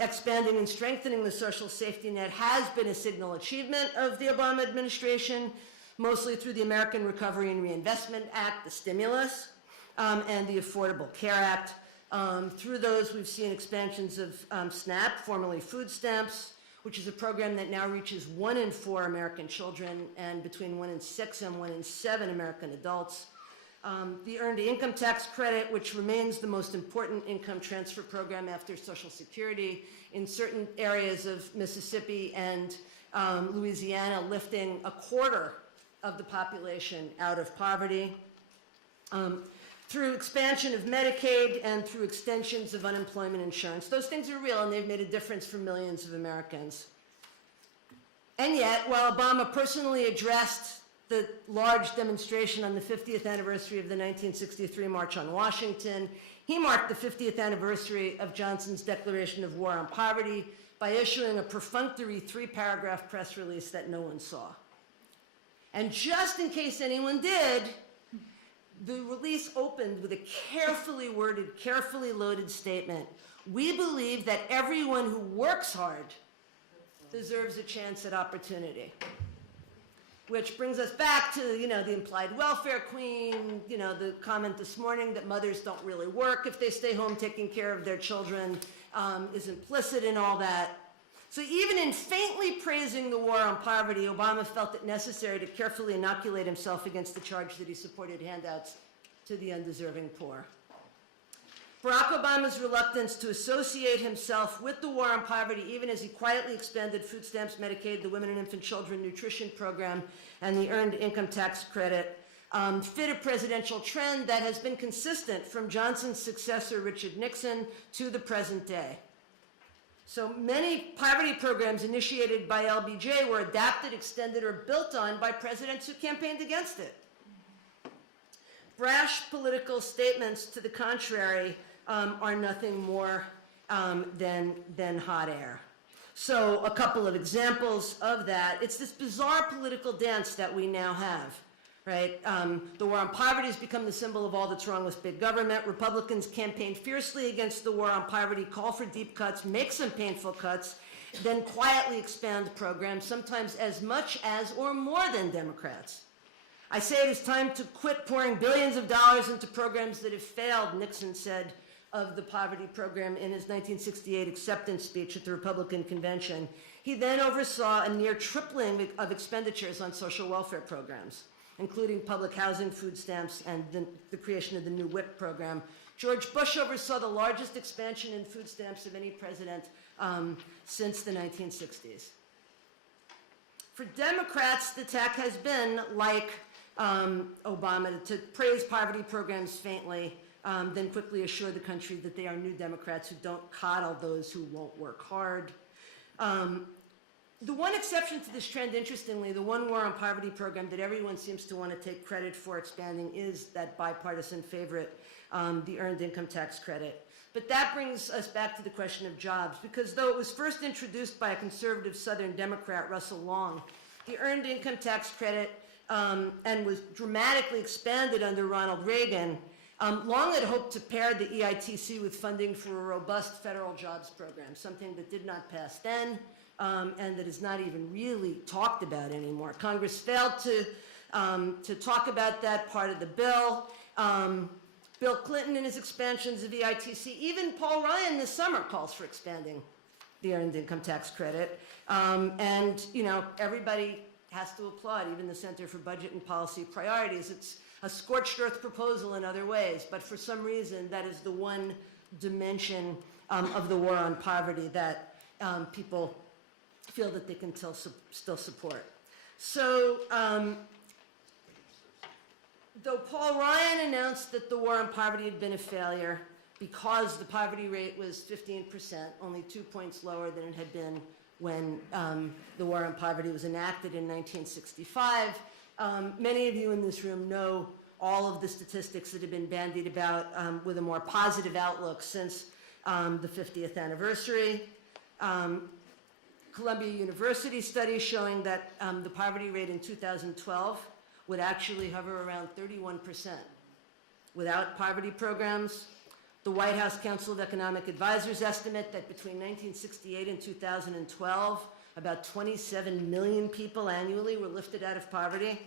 expanding and strengthening the social safety net has been a signal achievement of the Obama administration, mostly through the American Recovery and Reinvestment Act, the stimulus, and the Affordable Care Act. Through those, we've seen expansions of SNAP, formerly food stamps, which is a program that now reaches 1 in 4 American children and between 1 in 6 and 1 in 7 American adults. The Earned Income Tax Credit, which remains the most important income transfer program after Social Security in certain areas of Mississippi and Louisiana, lifting 1/4 of the population out of poverty. Through expansion of Medicaid and through extensions of unemployment insurance. Those things are real and they've made a difference for millions of Americans. And yet, while Obama personally addressed the large demonstration on the 50th anniversary of the 1963 March on Washington, he marked the 50th anniversary of Johnson's declaration of war on poverty by issuing a perfunctory 3-paragraph press release that no one saw. And just in case anyone did, the release opened with a carefully worded, carefully loaded statement. We believe that everyone who works hard deserves a chance at opportunity. Which brings us back to, the implied welfare queen, the comment this morning that mothers don't really work if they stay home taking care of their children is implicit in all that. So even in faintly praising the war on poverty, Obama felt it necessary to carefully inoculate himself against the charge that he supported handouts to the undeserving poor. Barack Obama's reluctance to associate himself with the war on poverty, even as he quietly expanded food stamps, Medicaid, the Women and Infant Children Nutrition Program, and the Earned Income Tax Credit, fit a presidential trend that has been consistent from Johnson's successor, Richard Nixon, to the present day. So many poverty programs initiated by LBJ were adapted, extended, or built on by presidents who campaigned against it. Brash political statements to the contrary are nothing more than hot air. So a couple of examples of that. It's this bizarre political dance that we now have. Right? The war on poverty has become the symbol of all that's wrong with big government. Republicans campaign fiercely against the war on poverty, call for deep cuts, make some painful cuts, then quietly expand programs, sometimes as much as or more than Democrats. I say it is time to quit pouring billions of dollars into programs that have failed, Nixon said of the poverty program in his 1968 acceptance speech at the Republican convention. He then oversaw a near tripling of expenditures on social welfare programs, including public housing, food stamps, and the creation of the new WIC program. George Bush oversaw the largest expansion in food stamps of any president since the 1960s. For Democrats, the tack has been, like Obama, to praise poverty programs faintly, then quickly assure the country that they are new Democrats who don't coddle those who won't work hard. The one exception to this trend, interestingly, the one war on poverty program that everyone seems to want to take credit for expanding is that bipartisan favorite, the Earned Income Tax Credit. But that brings us back to the question of jobs, because though it was first introduced by a conservative Southern Democrat, Russell Long, the Earned Income Tax Credit and was dramatically expanded under Ronald Reagan, Long had hoped to pair the EITC with funding for a robust federal jobs program, something that did not pass then, and that is not even really talked about anymore. Congress failed to talk about that part of the bill. Bill Clinton and his expansions of EITC, even Paul Ryan this summer calls for expanding the earned income tax credit. And, you know, everybody has to applaud, even the Center for Budget and Policy Priorities. It's a scorched earth proposal in other ways, but for some reason, that is the one dimension of the war on poverty that people feel that they can still support. So, though Paul Ryan announced that the war on poverty had been a failure because the poverty rate was 15%, only 2 points lower than it had been when the war on poverty was enacted in 1965. Many of you in this room know all of the statistics that have been bandied about with a more positive outlook since the 50th anniversary. Columbia University study showing that the poverty rate in 2012 would actually hover around 31% without poverty programs. The White House Council of Economic Advisors estimate that between 1968 and 2012, about 27 million people annually were lifted out of poverty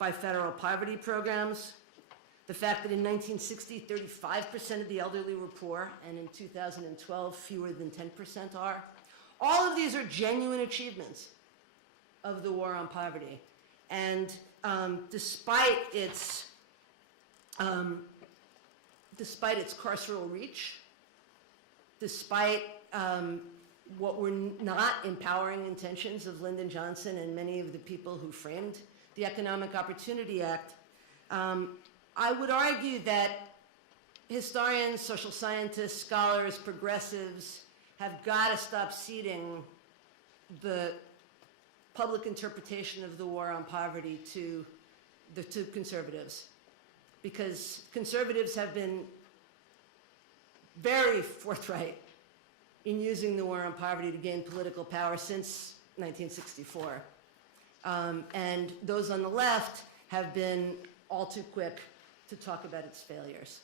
by federal poverty programs. The fact that in 1960, 35% of the elderly were poor, and in 2012, fewer than 10% are. All of these are genuine achievements of the war on poverty. And despite its carceral reach, despite what were not empowering intentions of Lyndon Johnson and many of the people who framed the Economic Opportunity Act, I would argue that historians, social scientists, scholars, progressives have got to stop ceding the public interpretation of the war on poverty to conservatives, because conservatives have been very forthright in using the war on poverty to gain political power since 1964. And those on the left have been all too quick to talk about its failures.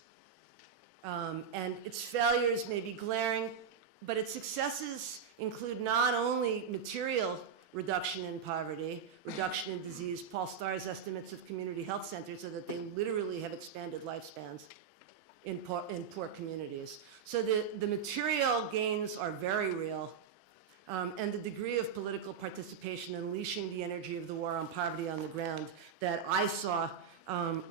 And its failures may be glaring, but its successes include not only material reduction in poverty, reduction in disease. Paul Starr's estimates of community health centers are that they literally have expanded lifespans in poor communities. So the material gains are very real, and the degree of political participation unleashing the energy of the war on poverty on the ground that I saw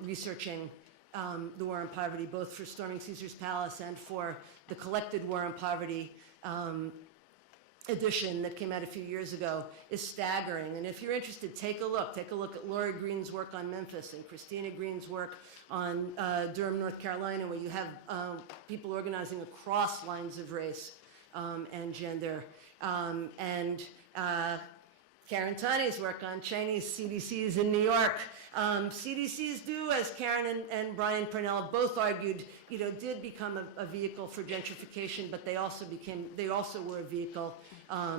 researching the war on poverty, both for Storming Caesar's Palace and for the collected war on poverty edition that came out a few years ago, is staggering. And if you're interested, take a look. Take a look at Laura Green's work on Memphis and Christina Green's work on Durham, North Carolina, where you have people organizing across lines of race and gender. And Karen Taney's work on Chinese CDCs in New York. CDCs do, as Karen and Brian Purnell both argued, did become a vehicle for gentrification, but they also were a vehicle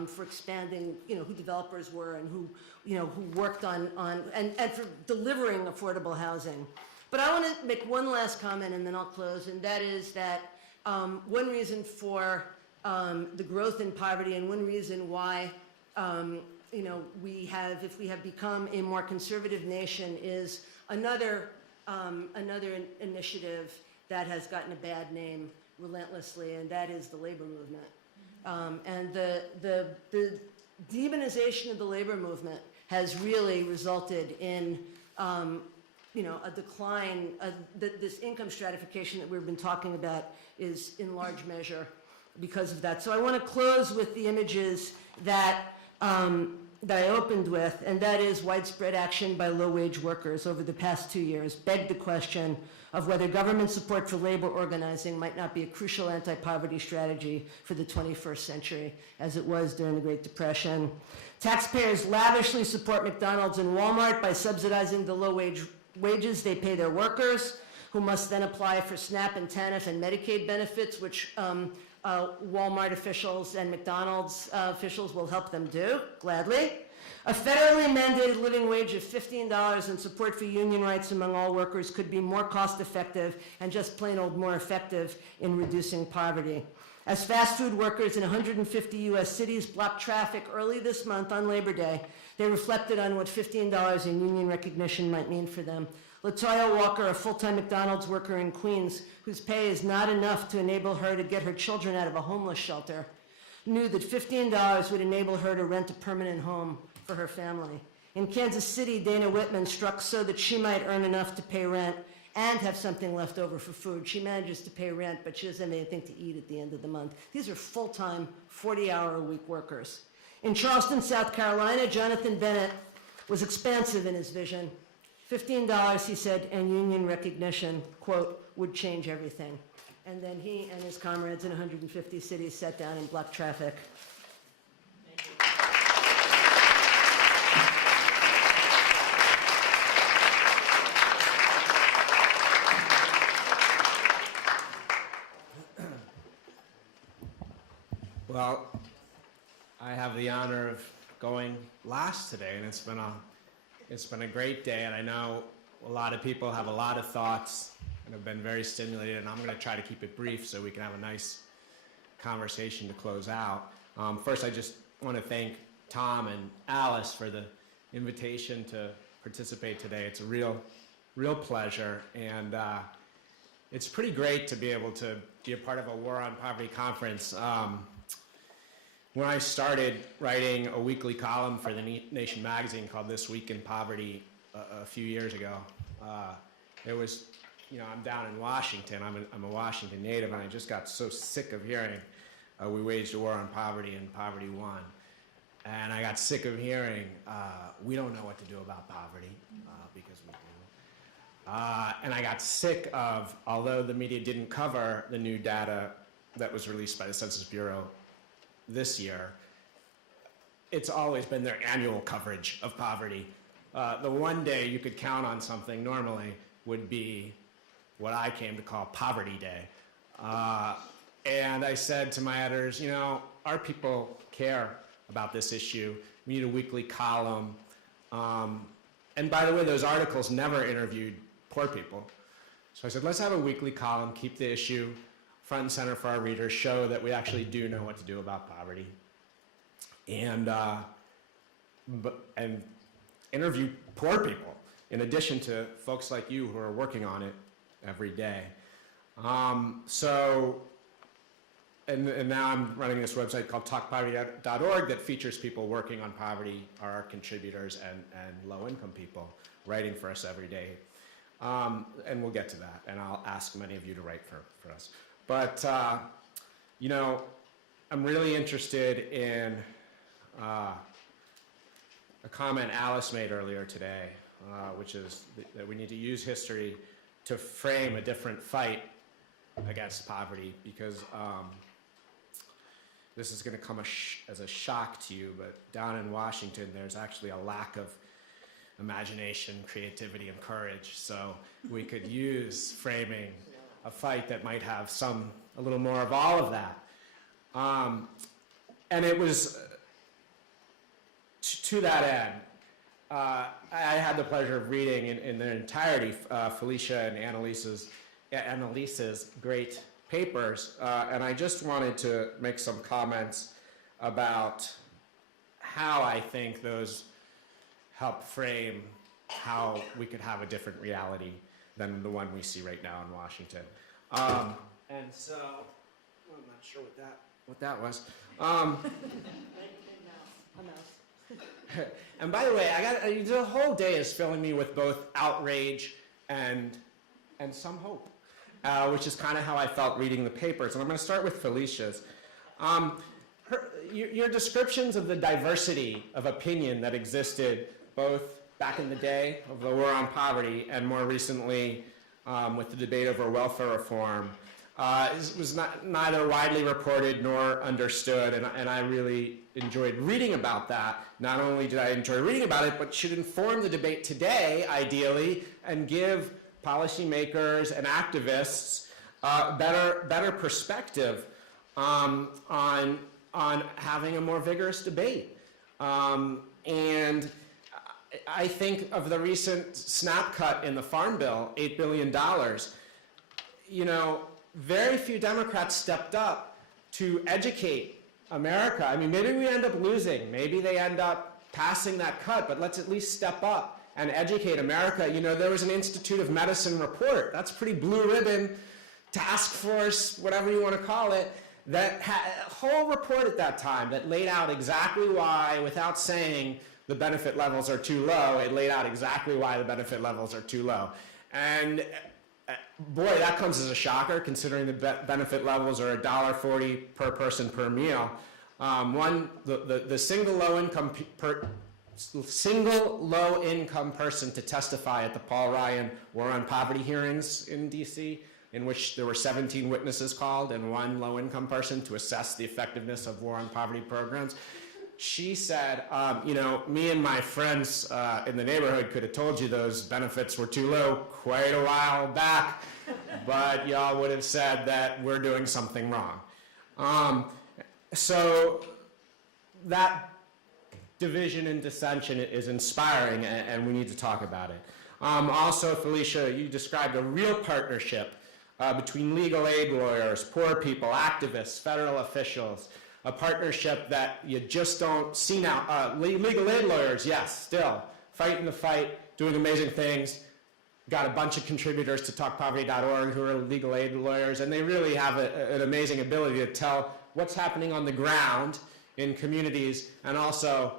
for expanding, who developers were and who worked on and for delivering affordable housing. But I want to make one last comment and then I'll close, and that is that one reason for the growth in poverty and one reason why if we have become a more conservative nation is another initiative that has gotten a bad name relentlessly, and that is the labor movement. And the demonization of the labor movement has really resulted in a decline. This income stratification that we've been talking about is in large measure because of that. So I want to close with the images that I opened with, and that is widespread action by low-wage workers over the past 2 years begged the question of whether government support for labor organizing might not be a crucial anti-poverty strategy for the 21st century, as it was during the Great Depression. Taxpayers lavishly support McDonald's and Walmart by subsidizing the wages they pay their workers, who must then apply for SNAP and TANF and Medicaid benefits, which Walmart officials and McDonald's officials will help them do, gladly. A federally mandated living wage of $15 and support for union rights among all workers could be more cost effective and just plain old more effective in reducing poverty. As fast food workers in 150 U.S. cities blocked traffic early this month on Labor Day, they reflected on what $15 in union recognition might mean for them. Latoya Walker, a full-time McDonald's worker in Queens, whose pay is not enough to enable her to get her children out of a homeless shelter, knew that $15 would enable her to rent a permanent home for her family. In Kansas City, Dana Whitman struck so that she might earn enough to pay rent and have something left over for food. She manages to pay rent, but she doesn't have anything to eat at the end of the month. These are full-time, 40-hour-a-week workers. In Charleston, South Carolina, Jonathan Bennett was expansive in his vision. $15, he said, and union recognition, quote, would change everything. And then he and his comrades in 150 cities sat down and blocked traffic. Well, I have the honor of going last today, and it's been a great day, and I know a lot of people have a lot of thoughts and have been very stimulated, and I'm going to try to keep it brief so we can have a nice conversation to close out. First, I just want to thank Tom and Alice for the invitation to participate today. It's a real pleasure, and it's pretty great to be able to be a part of a War on Poverty conference. When I started writing a weekly column for the Nation magazine called This Week in Poverty a few years ago, it was, I'm down in Washington. I'm a Washington native, and I just got so sick of hearing we waged a war on poverty and poverty won. And I got sick of hearing we don't know what to do about poverty because we do. And I got sick of, although the media didn't cover the new data that was released by the Census Bureau this year, it's always been their annual coverage of poverty. The one day you could count on something normally would be what I came to call Poverty Day. And I said to my editors, our people care about this issue. We need a weekly column. And by the way, those articles never interviewed poor people. So I said, let's have a weekly column, keep the issue front and center for our readers, show that we actually do know what to do about poverty, and interview poor people, in addition to folks like you who are working on it every day. And now I'm running this website called talkpoverty.org that features people working on poverty, our contributors, and low-income people writing for us every day. And we'll get to that, and I'll ask many of you to write for us. But, I'm really interested in a comment Alice made earlier today, which is that we need to use history to frame a different fight against poverty, because this is going to come as a shock to you, but down in Washington, there's actually a lack of imagination, creativity, and courage. So we could use framing a fight that might have a little more of all of that. And it was to that end, I had the pleasure of reading in their entirety Felicia and Annalise's great papers, and I just wanted to make some comments about how I think those help frame how we could have a different reality than the one we see right now in Washington. And so, I'm not sure what that was. And by the way, the whole day is filling me with both outrage and some hope, which is kind of how I felt reading the papers. And I'm going to start with Felicia's. Your descriptions of the diversity of opinion that existed both back in the day of the war on poverty and more recently with the debate over welfare reform was neither widely reported nor understood, and I really enjoyed reading about that. Not only did I enjoy reading about it, but should inform the debate today, ideally, and give policymakers and activists better perspective on having a more vigorous debate. And I think of the recent snap cut in the Farm Bill, $8 billion. Very few Democrats stepped up to educate America. I mean, maybe we end up losing. Maybe they end up passing that cut, but let's at least step up and educate America. There was an Institute of Medicine report. That's pretty blue ribbon, task force, whatever you want to call it, that had a whole report at that time that laid out exactly why, without saying the benefit levels are too low, it laid out exactly why the benefit levels are too low. And boy, that comes as a shocker, considering the benefit levels are $1.40 per person per meal. The single low income person to testify at the Paul Ryan War on Poverty hearings in DC, in which there were 17 witnesses called and one low income person to assess the effectiveness of war on poverty programs. She said, you know, me and my friends in the neighborhood could have told you those benefits were too low quite a while back, but y'all would have said that we're doing something wrong. So that division and dissension is inspiring, and we need to talk about it. Also, Felicia, you described a real partnership between legal aid lawyers, poor people, activists, federal officials, a partnership that you just don't see now. Legal aid lawyers, yes, still fighting the fight, doing amazing things. Got a bunch of contributors to talkpoverty.org who are legal aid lawyers, and they really have an amazing ability to tell what's happening on the ground in communities, and also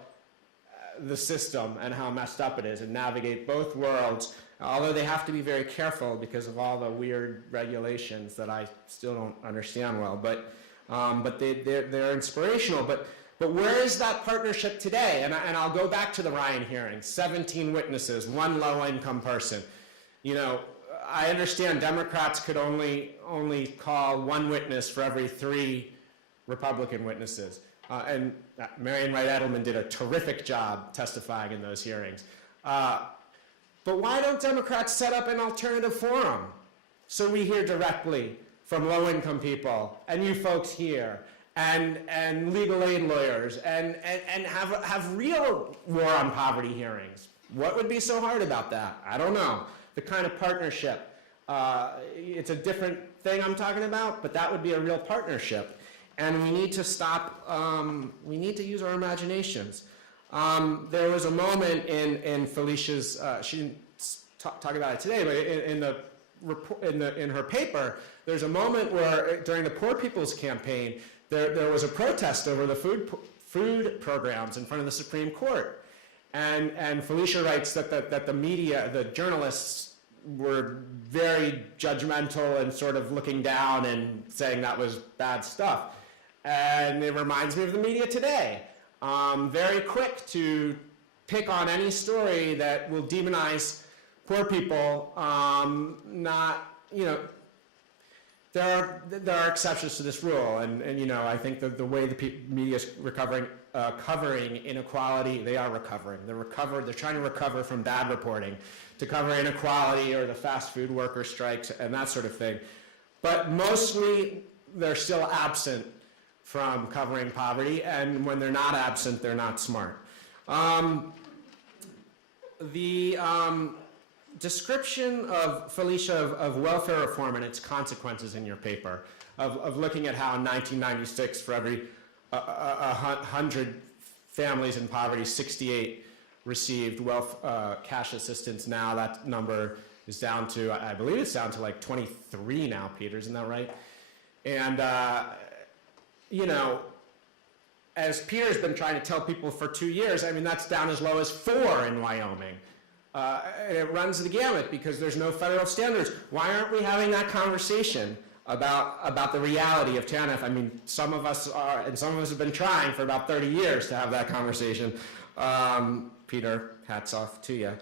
the system and how messed up it is, and navigate both worlds, although they have to be very careful because of all the weird regulations that I still don't understand well. But they're inspirational. But where is that partnership today? And I'll go back to the Ryan hearing. 17 witnesses, one low-income person. You know, I understand Democrats could only call one witness for every 3 Republican witnesses. And Marian Wright Edelman did a terrific job testifying in those hearings. But why don't Democrats set up an alternative forum so we hear directly from low-income people and you folks here and legal aid lawyers and have real war on poverty hearings? What would be so hard about that? I don't know. The kind of partnership. It's a different thing I'm talking about, but that would be a real partnership. And we need to stop, we need to use our imaginations. There was a moment in Felicia's, she didn't talk about it today, but in her paper, there's a moment where during the Poor People's Campaign, there was a protest over the food programs in front of the Supreme Court. And Felicia writes that the media, the journalists, were very judgmental and sort of looking down and saying that was bad stuff. And it reminds me of the media today. Very quick to pick on any story that will demonize poor people. Not, you know, there are exceptions to this rule, and you know, I think the way the media is covering inequality, they are recovering. They're trying to recover from bad reporting to cover inequality or the fast food worker strikes and that sort of thing. But mostly they're still absent from covering poverty, and when they're not absent, they're not smart. The description of, Felicia, of welfare reform and its consequences in your paper, of looking at how in 1996, for every 100 families in poverty, 68 received cash assistance. Now that number is down to, I believe it's down to like 23 now, Peter, isn't that right? And you know, as Peter's been trying to tell people for 2 years, I mean, that's down as low as 4 in Wyoming. And it runs the gamut because there's no federal standards. Why aren't we having that conversation about the reality of TANF? I mean, some of us are, and some of us have been trying for about 30 years to have that conversation. Peter, hats off to you.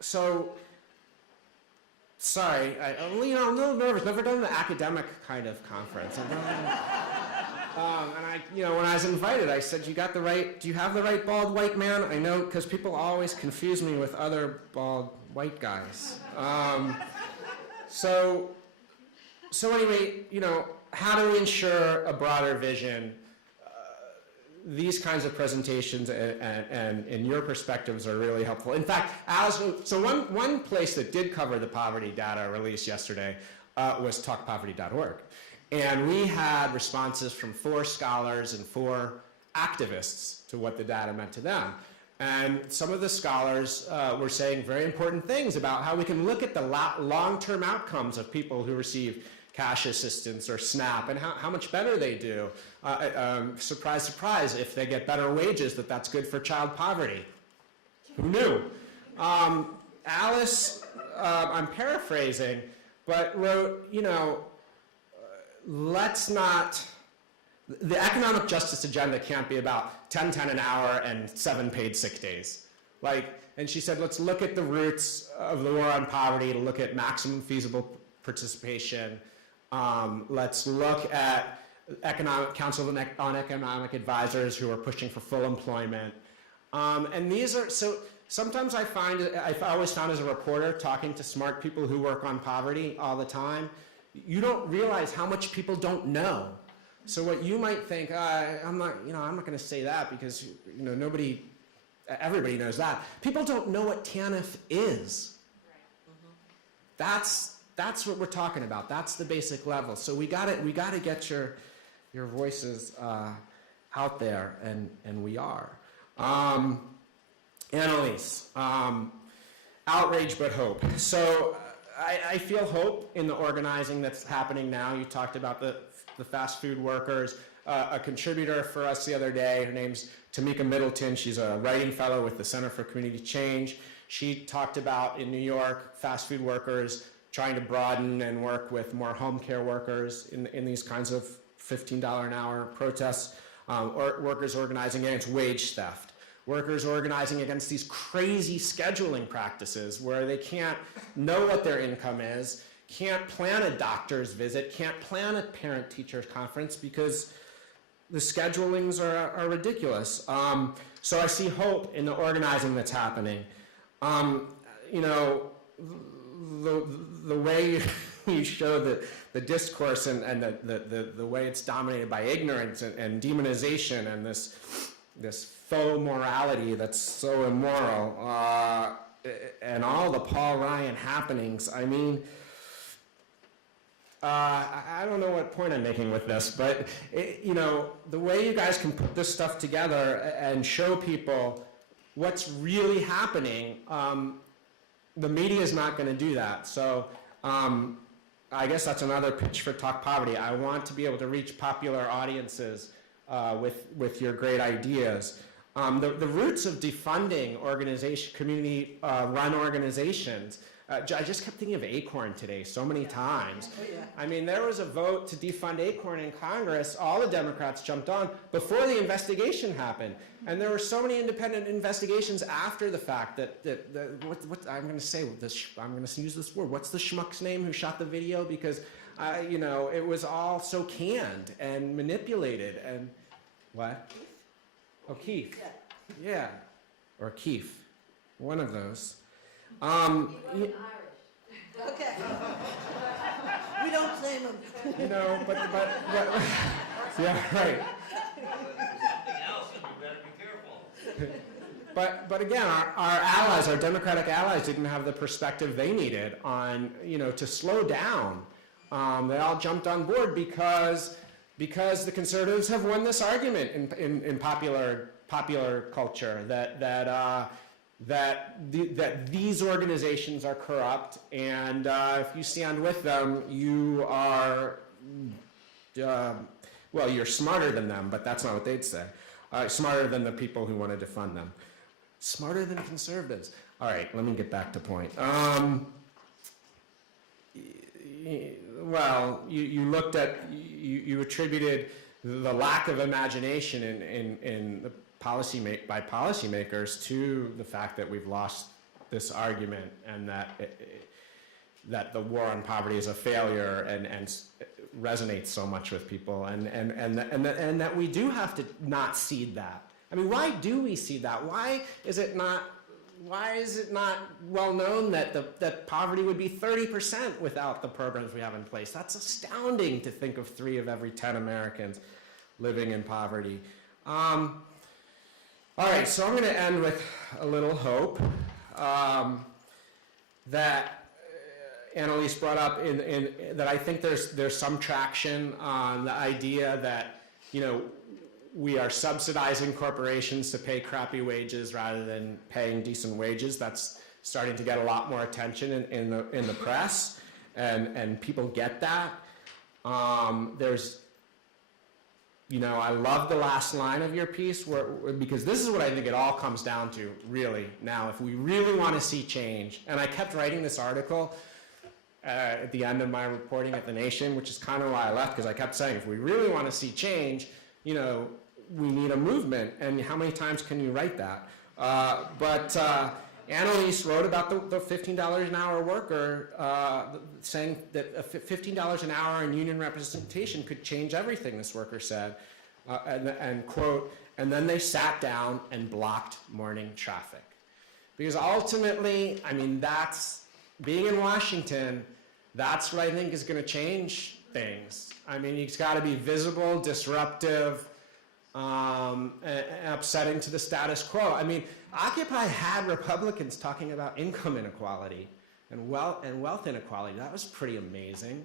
So, sorry, I'm a little nervous. Never done an academic kind of conference. And when I was invited, I said, do you have the right bald white man? I know, because people always confuse me with other bald white guys. So anyway, you know, how do we ensure a broader vision? These kinds of presentations and your perspectives are really helpful. In fact, Alice, so one place that did cover the poverty data released yesterday was talkpoverty.org. And we had responses from 4 scholars and 4 activists to what the data meant to them. And some of the scholars were saying very important things about how we can look at the long-term outcomes of people who receive cash assistance or SNAP, and how much better they do. Surprise, surprise, if they get better wages, that's good for child poverty. Who knew? Alice, I'm paraphrasing, but wrote, let's not, the economic justice agenda can't be about $10 an hour and 7 paid sick days. And she said, let's look at the roots of the war on poverty, to look at maximum feasible participation. Let's look at Council on Economic Advisors who are pushing for full employment. And these are, so sometimes I've always found as a reporter, talking to smart people who work on poverty all the time, you don't realize how much people don't know. So what you might think, I'm not going to say that because, everybody knows that. People don't know what TANF is. Right. That's what we're talking about. That's the basic level. So we got to get your voices out there, and we are. Annalise, outrage but hope. So I feel hope in the organizing that's happening now. You talked about the fast food workers. A contributor for us the other day, her name's Tamika Middleton. She's a writing fellow with the Center for Community Change. She talked about in New York, fast food workers trying to broaden and work with more home care workers in these kinds of $15 an hour protests, or workers organizing against wage theft, workers organizing against these crazy scheduling practices where they can't know what their income is, can't plan a doctor's visit, can't plan a parent-teacher conference because the schedulings are ridiculous. So I see hope in the organizing that's happening. The way you show the discourse and the way it's dominated by ignorance and demonization and this faux morality that's so immoral, and all the Paul Ryan happenings, I mean, I don't know what point I'm making with this, but the way you guys can put this stuff together and show people what's really happening, the media is not going to do that. So I guess that's another pitch for Talk Poverty. I want to be able to reach popular audiences with your great ideas. The roots of defunding community-run organizations. I just kept thinking of Acorn today so many times. Oh, yeah. I mean, there was a vote to defund Acorn in Congress. All the Democrats jumped on before the investigation happened. And there were so many independent investigations after the fact that what I'm going to say, I'm going to use this word. What's the schmuck's name who shot the video? Because, it was all so canned and manipulated. And what? Oh, Keith. Yeah. Or Keith. One of those. He wasn't Irish. Okay. We don't claim him. But yeah, right. Something else, and you better be careful. But again, our allies, our Democratic allies, didn't have the perspective they needed on, to slow down. They all jumped on board because the conservatives have won this argument in popular culture that these organizations are corrupt, and if you stand with them, you are, you're smarter than them, but that's not what they'd say. Smarter than the people who want to defund them. Smarter than conservatives. All right, let me get back to point. You looked at, you attributed the lack of imagination in the by policymakers to the fact that we've lost this argument and that the war on poverty is a failure and resonates so much with people and that we do have to not cede that. I mean, why do we cede that? Why is it not well known that poverty would be 30% without the programs we have in place? That's astounding to think of 3 of every 10 Americans living in poverty. All right, so I'm going to end with a little hope that Annalise brought up in that I think there's some traction on the idea that we are subsidizing corporations to pay crappy wages rather than paying decent wages. That's starting to get a lot more attention in the press, and people get that. There's, I love the last line of your piece because this is what I think it all comes down to, really. Now, if we really want to see change, and I kept writing this article at the end of my reporting at The Nation, which is kind of why I left, because I kept saying, if we really want to see change, we need a movement. And how many times can you write that? But Annalise wrote about the $15 an hour worker, saying that $15 an hour in union representation could change everything, this worker said. And quote, and then they sat down and blocked morning traffic. Because ultimately, that's, being in Washington, that's what I think is going to change things. It's got to be visible, disruptive, upsetting to the status quo. Occupy had Republicans talking about income inequality and wealth inequality. That was pretty amazing.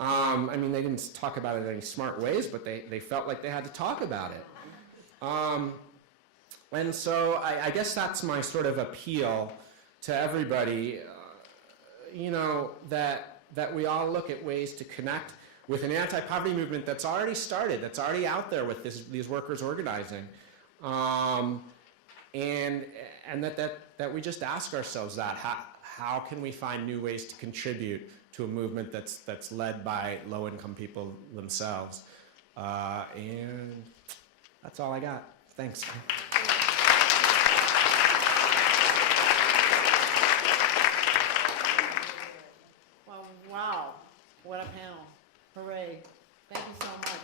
They didn't talk about it in any smart ways, but they felt like they had to talk about it. And so I guess that's my sort of appeal to everybody, that we all look at ways to connect with an anti-poverty movement that's already started, that's already out there with these workers organizing. And that we just ask ourselves that, how can we find new ways to contribute to a movement that's led by low-income people themselves? And that's all I got. Thanks. Well, wow, what a panel. Hooray. Thank you so much.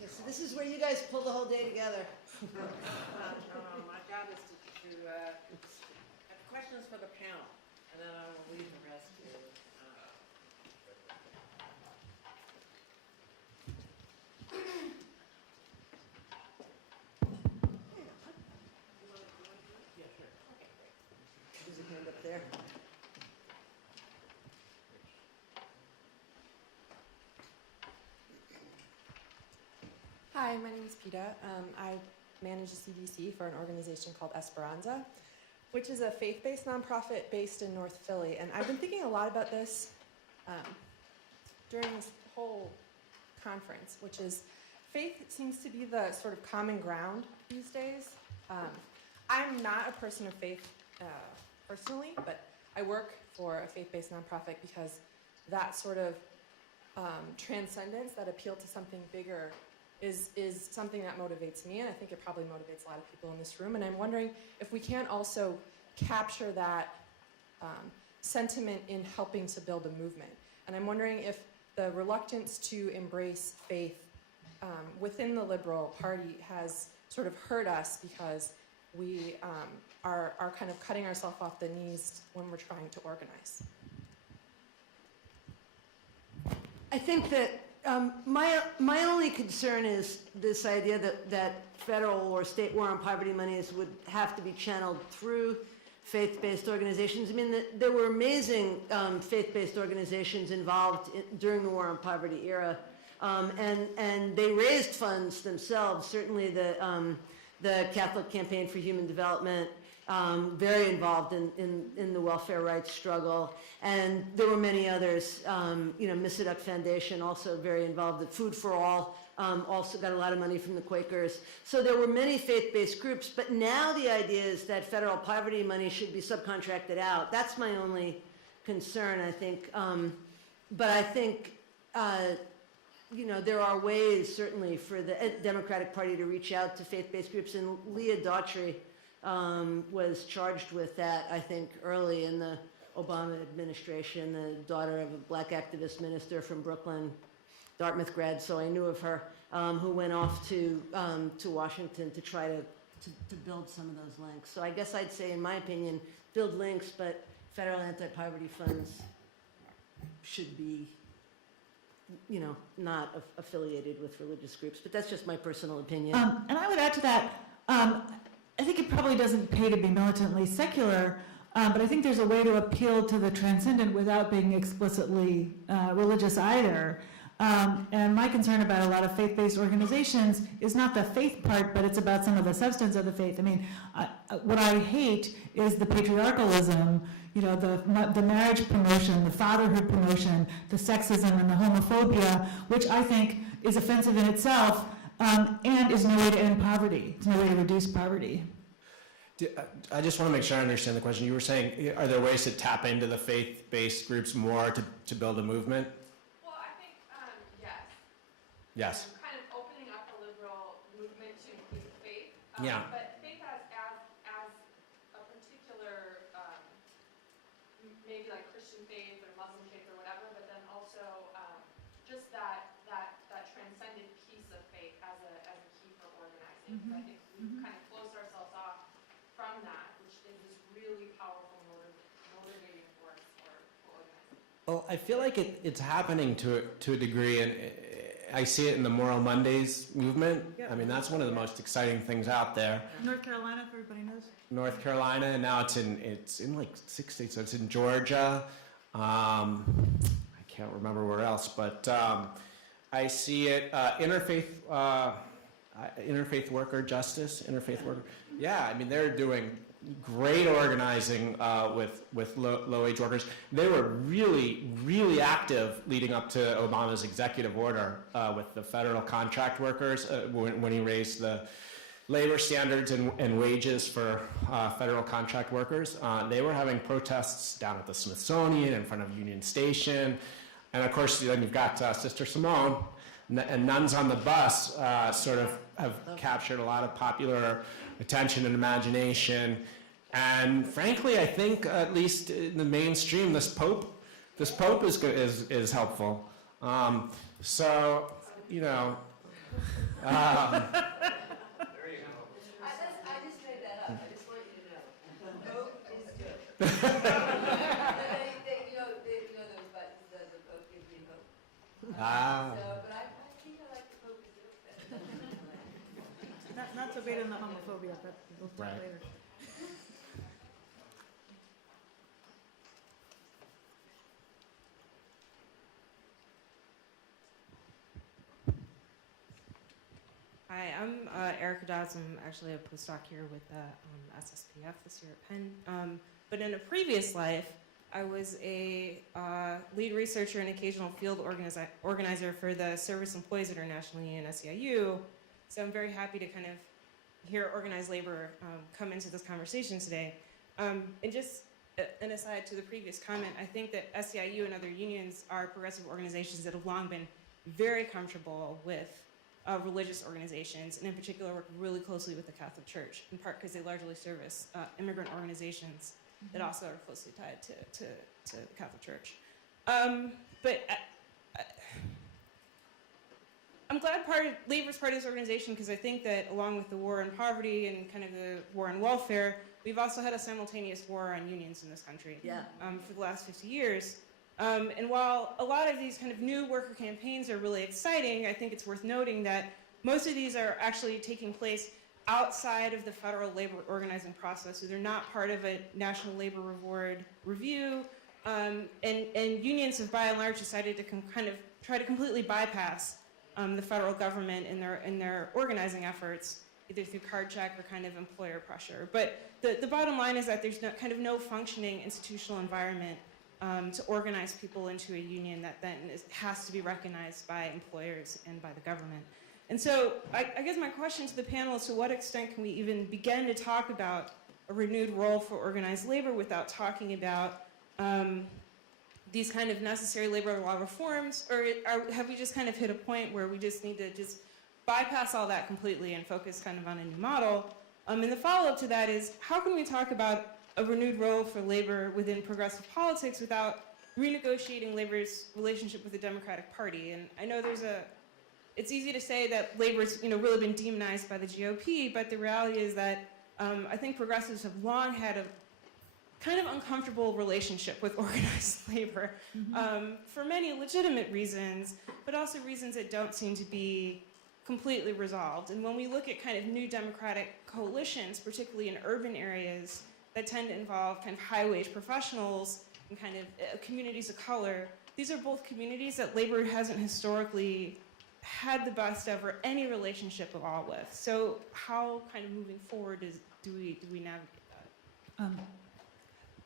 Okay, so this is where you guys pull the whole day together. My job is to have questions for the panel, and then I will leave the rest to. There's a hand up there. Hi, my name is Peta. I manage the CDC for an organization called Esperanza, which is a faith-based nonprofit based in North Philly. And I've been thinking a lot about this during this whole conference, which is faith seems to be the sort of common ground these days. I'm not a person of faith personally, but I work for a faith-based nonprofit because that sort of transcendence, that appeal to something bigger is something that motivates me, and I think it probably motivates a lot of people in this room. And I'm wondering if we can't also capture that sentiment in helping to build a movement. And I'm wondering if the reluctance to embrace faith within the Liberal Party has sort of hurt us because we are kind of cutting ourselves off the knees when we're trying to organize. I think that my only concern is this idea that federal or state war on poverty monies would have to be channeled through faith-based organizations. There were amazing faith-based organizations involved during the war on poverty era, and they raised funds themselves. Certainly the Catholic Campaign for Human Development, very involved in the welfare rights struggle, and there were many others. Misaduk Foundation also very involved. The Food for All also got a lot of money from the Quakers. So there were many faith-based groups, but now the idea is that federal poverty money should be subcontracted out. That's my only concern, I think. But I think there are ways certainly for the Democratic Party to reach out to faith-based groups, and Leah Daughtry was charged with that, I think, early in the Obama administration, the daughter of a black activist minister from Brooklyn, Dartmouth grad, so I knew of her, who went off to Washington to try to build some of those links. So I guess I'd say, in my opinion, build links, but federal anti-poverty funds should be, not affiliated with religious groups. But that's just my personal opinion. And I would add to that, I think it probably doesn't pay to be militantly secular, but I think there's a way to appeal to the transcendent without being explicitly religious either. And my concern about a lot of faith-based organizations is not the faith part, but it's about some of the substance of the faith. I mean, what I hate is the patriarchalism, you know, the marriage promotion, the fatherhood promotion, the sexism and the homophobia, which I think is offensive in itself, and is no way to end poverty. It's no way to reduce poverty. I just want to make sure I understand the question. You were saying, are there ways to tap into the faith-based groups more to build a movement? Well, I think, yes. Yes. Kind of opening up a liberal movement to include faith. Yeah. But faith as a particular, maybe like Christian faith or Muslim faith or whatever, but then also just that transcendent piece of faith as a key for organizing. I think we've kind of closed ourselves off from that, which is this really powerful motivating force for organizing. Well, I feel like it's happening to a degree, and I see it in the Moral Mondays movement. Yep. I mean, that's one of the most exciting things out there. North Carolina, everybody knows. North Carolina, and now it's in like 6 states. So it's in Georgia. I can't remember where else, but I see it. Interfaith worker justice, interfaith worker. Yeah, I mean they're doing great organizing with low-wage workers. They were really, really active leading up to Obama's executive order with the federal contract workers when he raised the labor standards and wages for federal contract workers. They were having protests down at the Smithsonian in front of Union Station. And of course, then you've got Sister Simone and Nuns on the Bus sort of have captured a lot of popular attention and imagination. And frankly, I think at least in the mainstream, this Pope is helpful. So, you know. There you go. I just made that up. I just want you to know. Hope is good. You know those buttons that the Pope gives you hope. But I think I like the Pope is good. Not so bad on the homophobia, but we'll talk Right. later. Hi, I'm Erica Dodds. I'm actually a postdoc here with SSPF this year at Penn. But in a previous life, I was a lead researcher and occasional field organizer for the Service Employees International Union, SEIU. So I'm very happy to kind of hear organized labor come into this conversation today. And just an aside to the previous comment, I think that SEIU and other unions are progressive organizations that have long been very comfortable with religious organizations, and in particular work really closely with the Catholic Church, in part because they largely service immigrant organizations that also are closely tied to the Catholic Church. But I'm glad labor's part of this organization because I think that along with the war on poverty and kind of the war on welfare, we've also had a simultaneous war on unions in this country for the last 50 years. And while a lot of these kind of new worker campaigns are really exciting, I think it's worth noting that most of these are actually taking place outside of the federal labor organizing process. So they're not part of a national labor reward review. And unions have by and large decided to kind of try to completely bypass the federal government in their organizing efforts, either through card check or kind of employer pressure. But the bottom line is that there's no functioning institutional environment to organize people into a union that then has to be recognized by employers and by the government. And so I guess my question to the panel is, to what extent can we even begin to talk about a renewed role for organized labor without talking about these kind of necessary labor law reforms, or have we just kind of hit a point where we just need to just bypass all that completely and focus kind of on a new model? And the follow-up to that is, how can we talk about a renewed role for labor within progressive politics without renegotiating labor's relationship with the Democratic Party? And I know it's easy to say that labor's really been demonized by the GOP, but the reality is that I think progressives have long had a kind of uncomfortable relationship with organized labor for many legitimate reasons, but also reasons that don't seem to be completely resolved. And when we look at kind of new democratic coalitions, particularly in urban areas, that tend to involve kind of high-wage professionals and kind of communities of color, these are both communities that labor hasn't historically had the best of or any relationship at all with. So how kind of moving forward do we navigate that?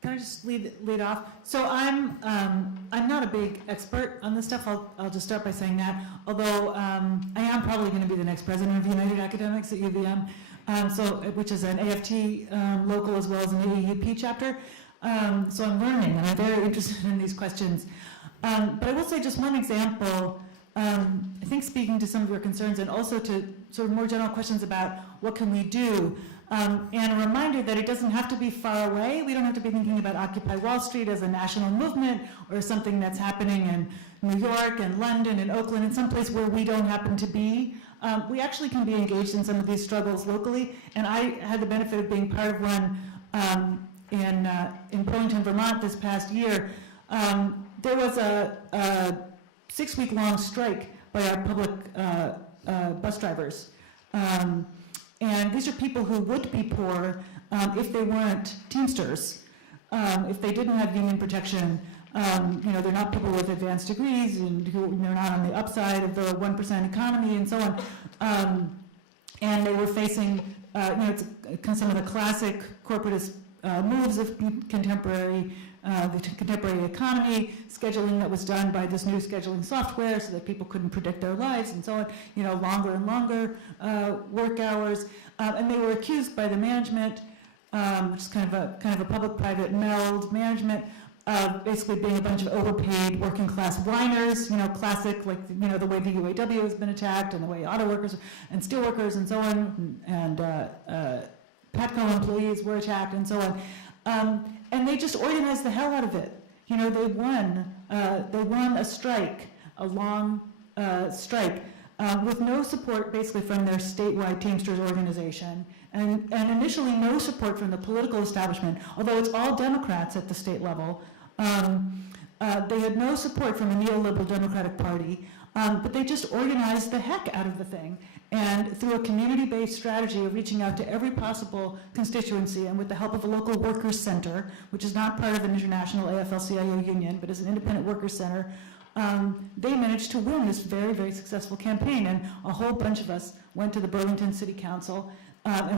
Can I just lead off? So I'm not a big expert on this stuff. I'll just start by saying that. Although I am probably going to be the next president of United Academics at UVM, which is an AFT local as well as an AEUP chapter. So I'm learning, and I'm very interested in these questions. But I will say just one example. I think speaking to some of your concerns and also to sort of more general questions about what can we do. And a reminder that it doesn't have to be far away. We don't have to be thinking about Occupy Wall Street as a national movement or something that's happening in New York and London and Oakland and someplace where we don't happen to be. We actually can be engaged in some of these struggles locally. And I had the benefit of being part of one in Burlington, Vermont this past year. There was a 6-week-long strike by our public bus drivers. And these are people who would be poor if they weren't Teamsters, if they didn't have union protection. They're not people with advanced degrees and they're not on the upside of the 1% economy and so on. And they were facing, some of the classic corporatist moves of the contemporary economy, scheduling that was done by this new scheduling software so that people couldn't predict their lives and so on, longer and longer work hours. And they were accused by the management, which is kind of a public-private meld management, of basically being a bunch of overpaid working class whiners, classic, the way the UAW has been attacked and the way auto workers and steel workers and so on, and Patco employees were attacked and so on. And they just organized the hell out of it. They won a strike, a long strike, with no support basically from their statewide Teamsters organization, and initially no support from the political establishment, although it's all Democrats at the state level. They had no support from the neoliberal Democratic Party, but they just organized the heck out of the thing. And through a community-based strategy of reaching out to every possible constituency and with the help of a local workers' center, which is not part of an international AFL-CIO union, but is an independent workers' center, they managed to win this very, very successful campaign. And a whole bunch of us went to the Burlington City Council and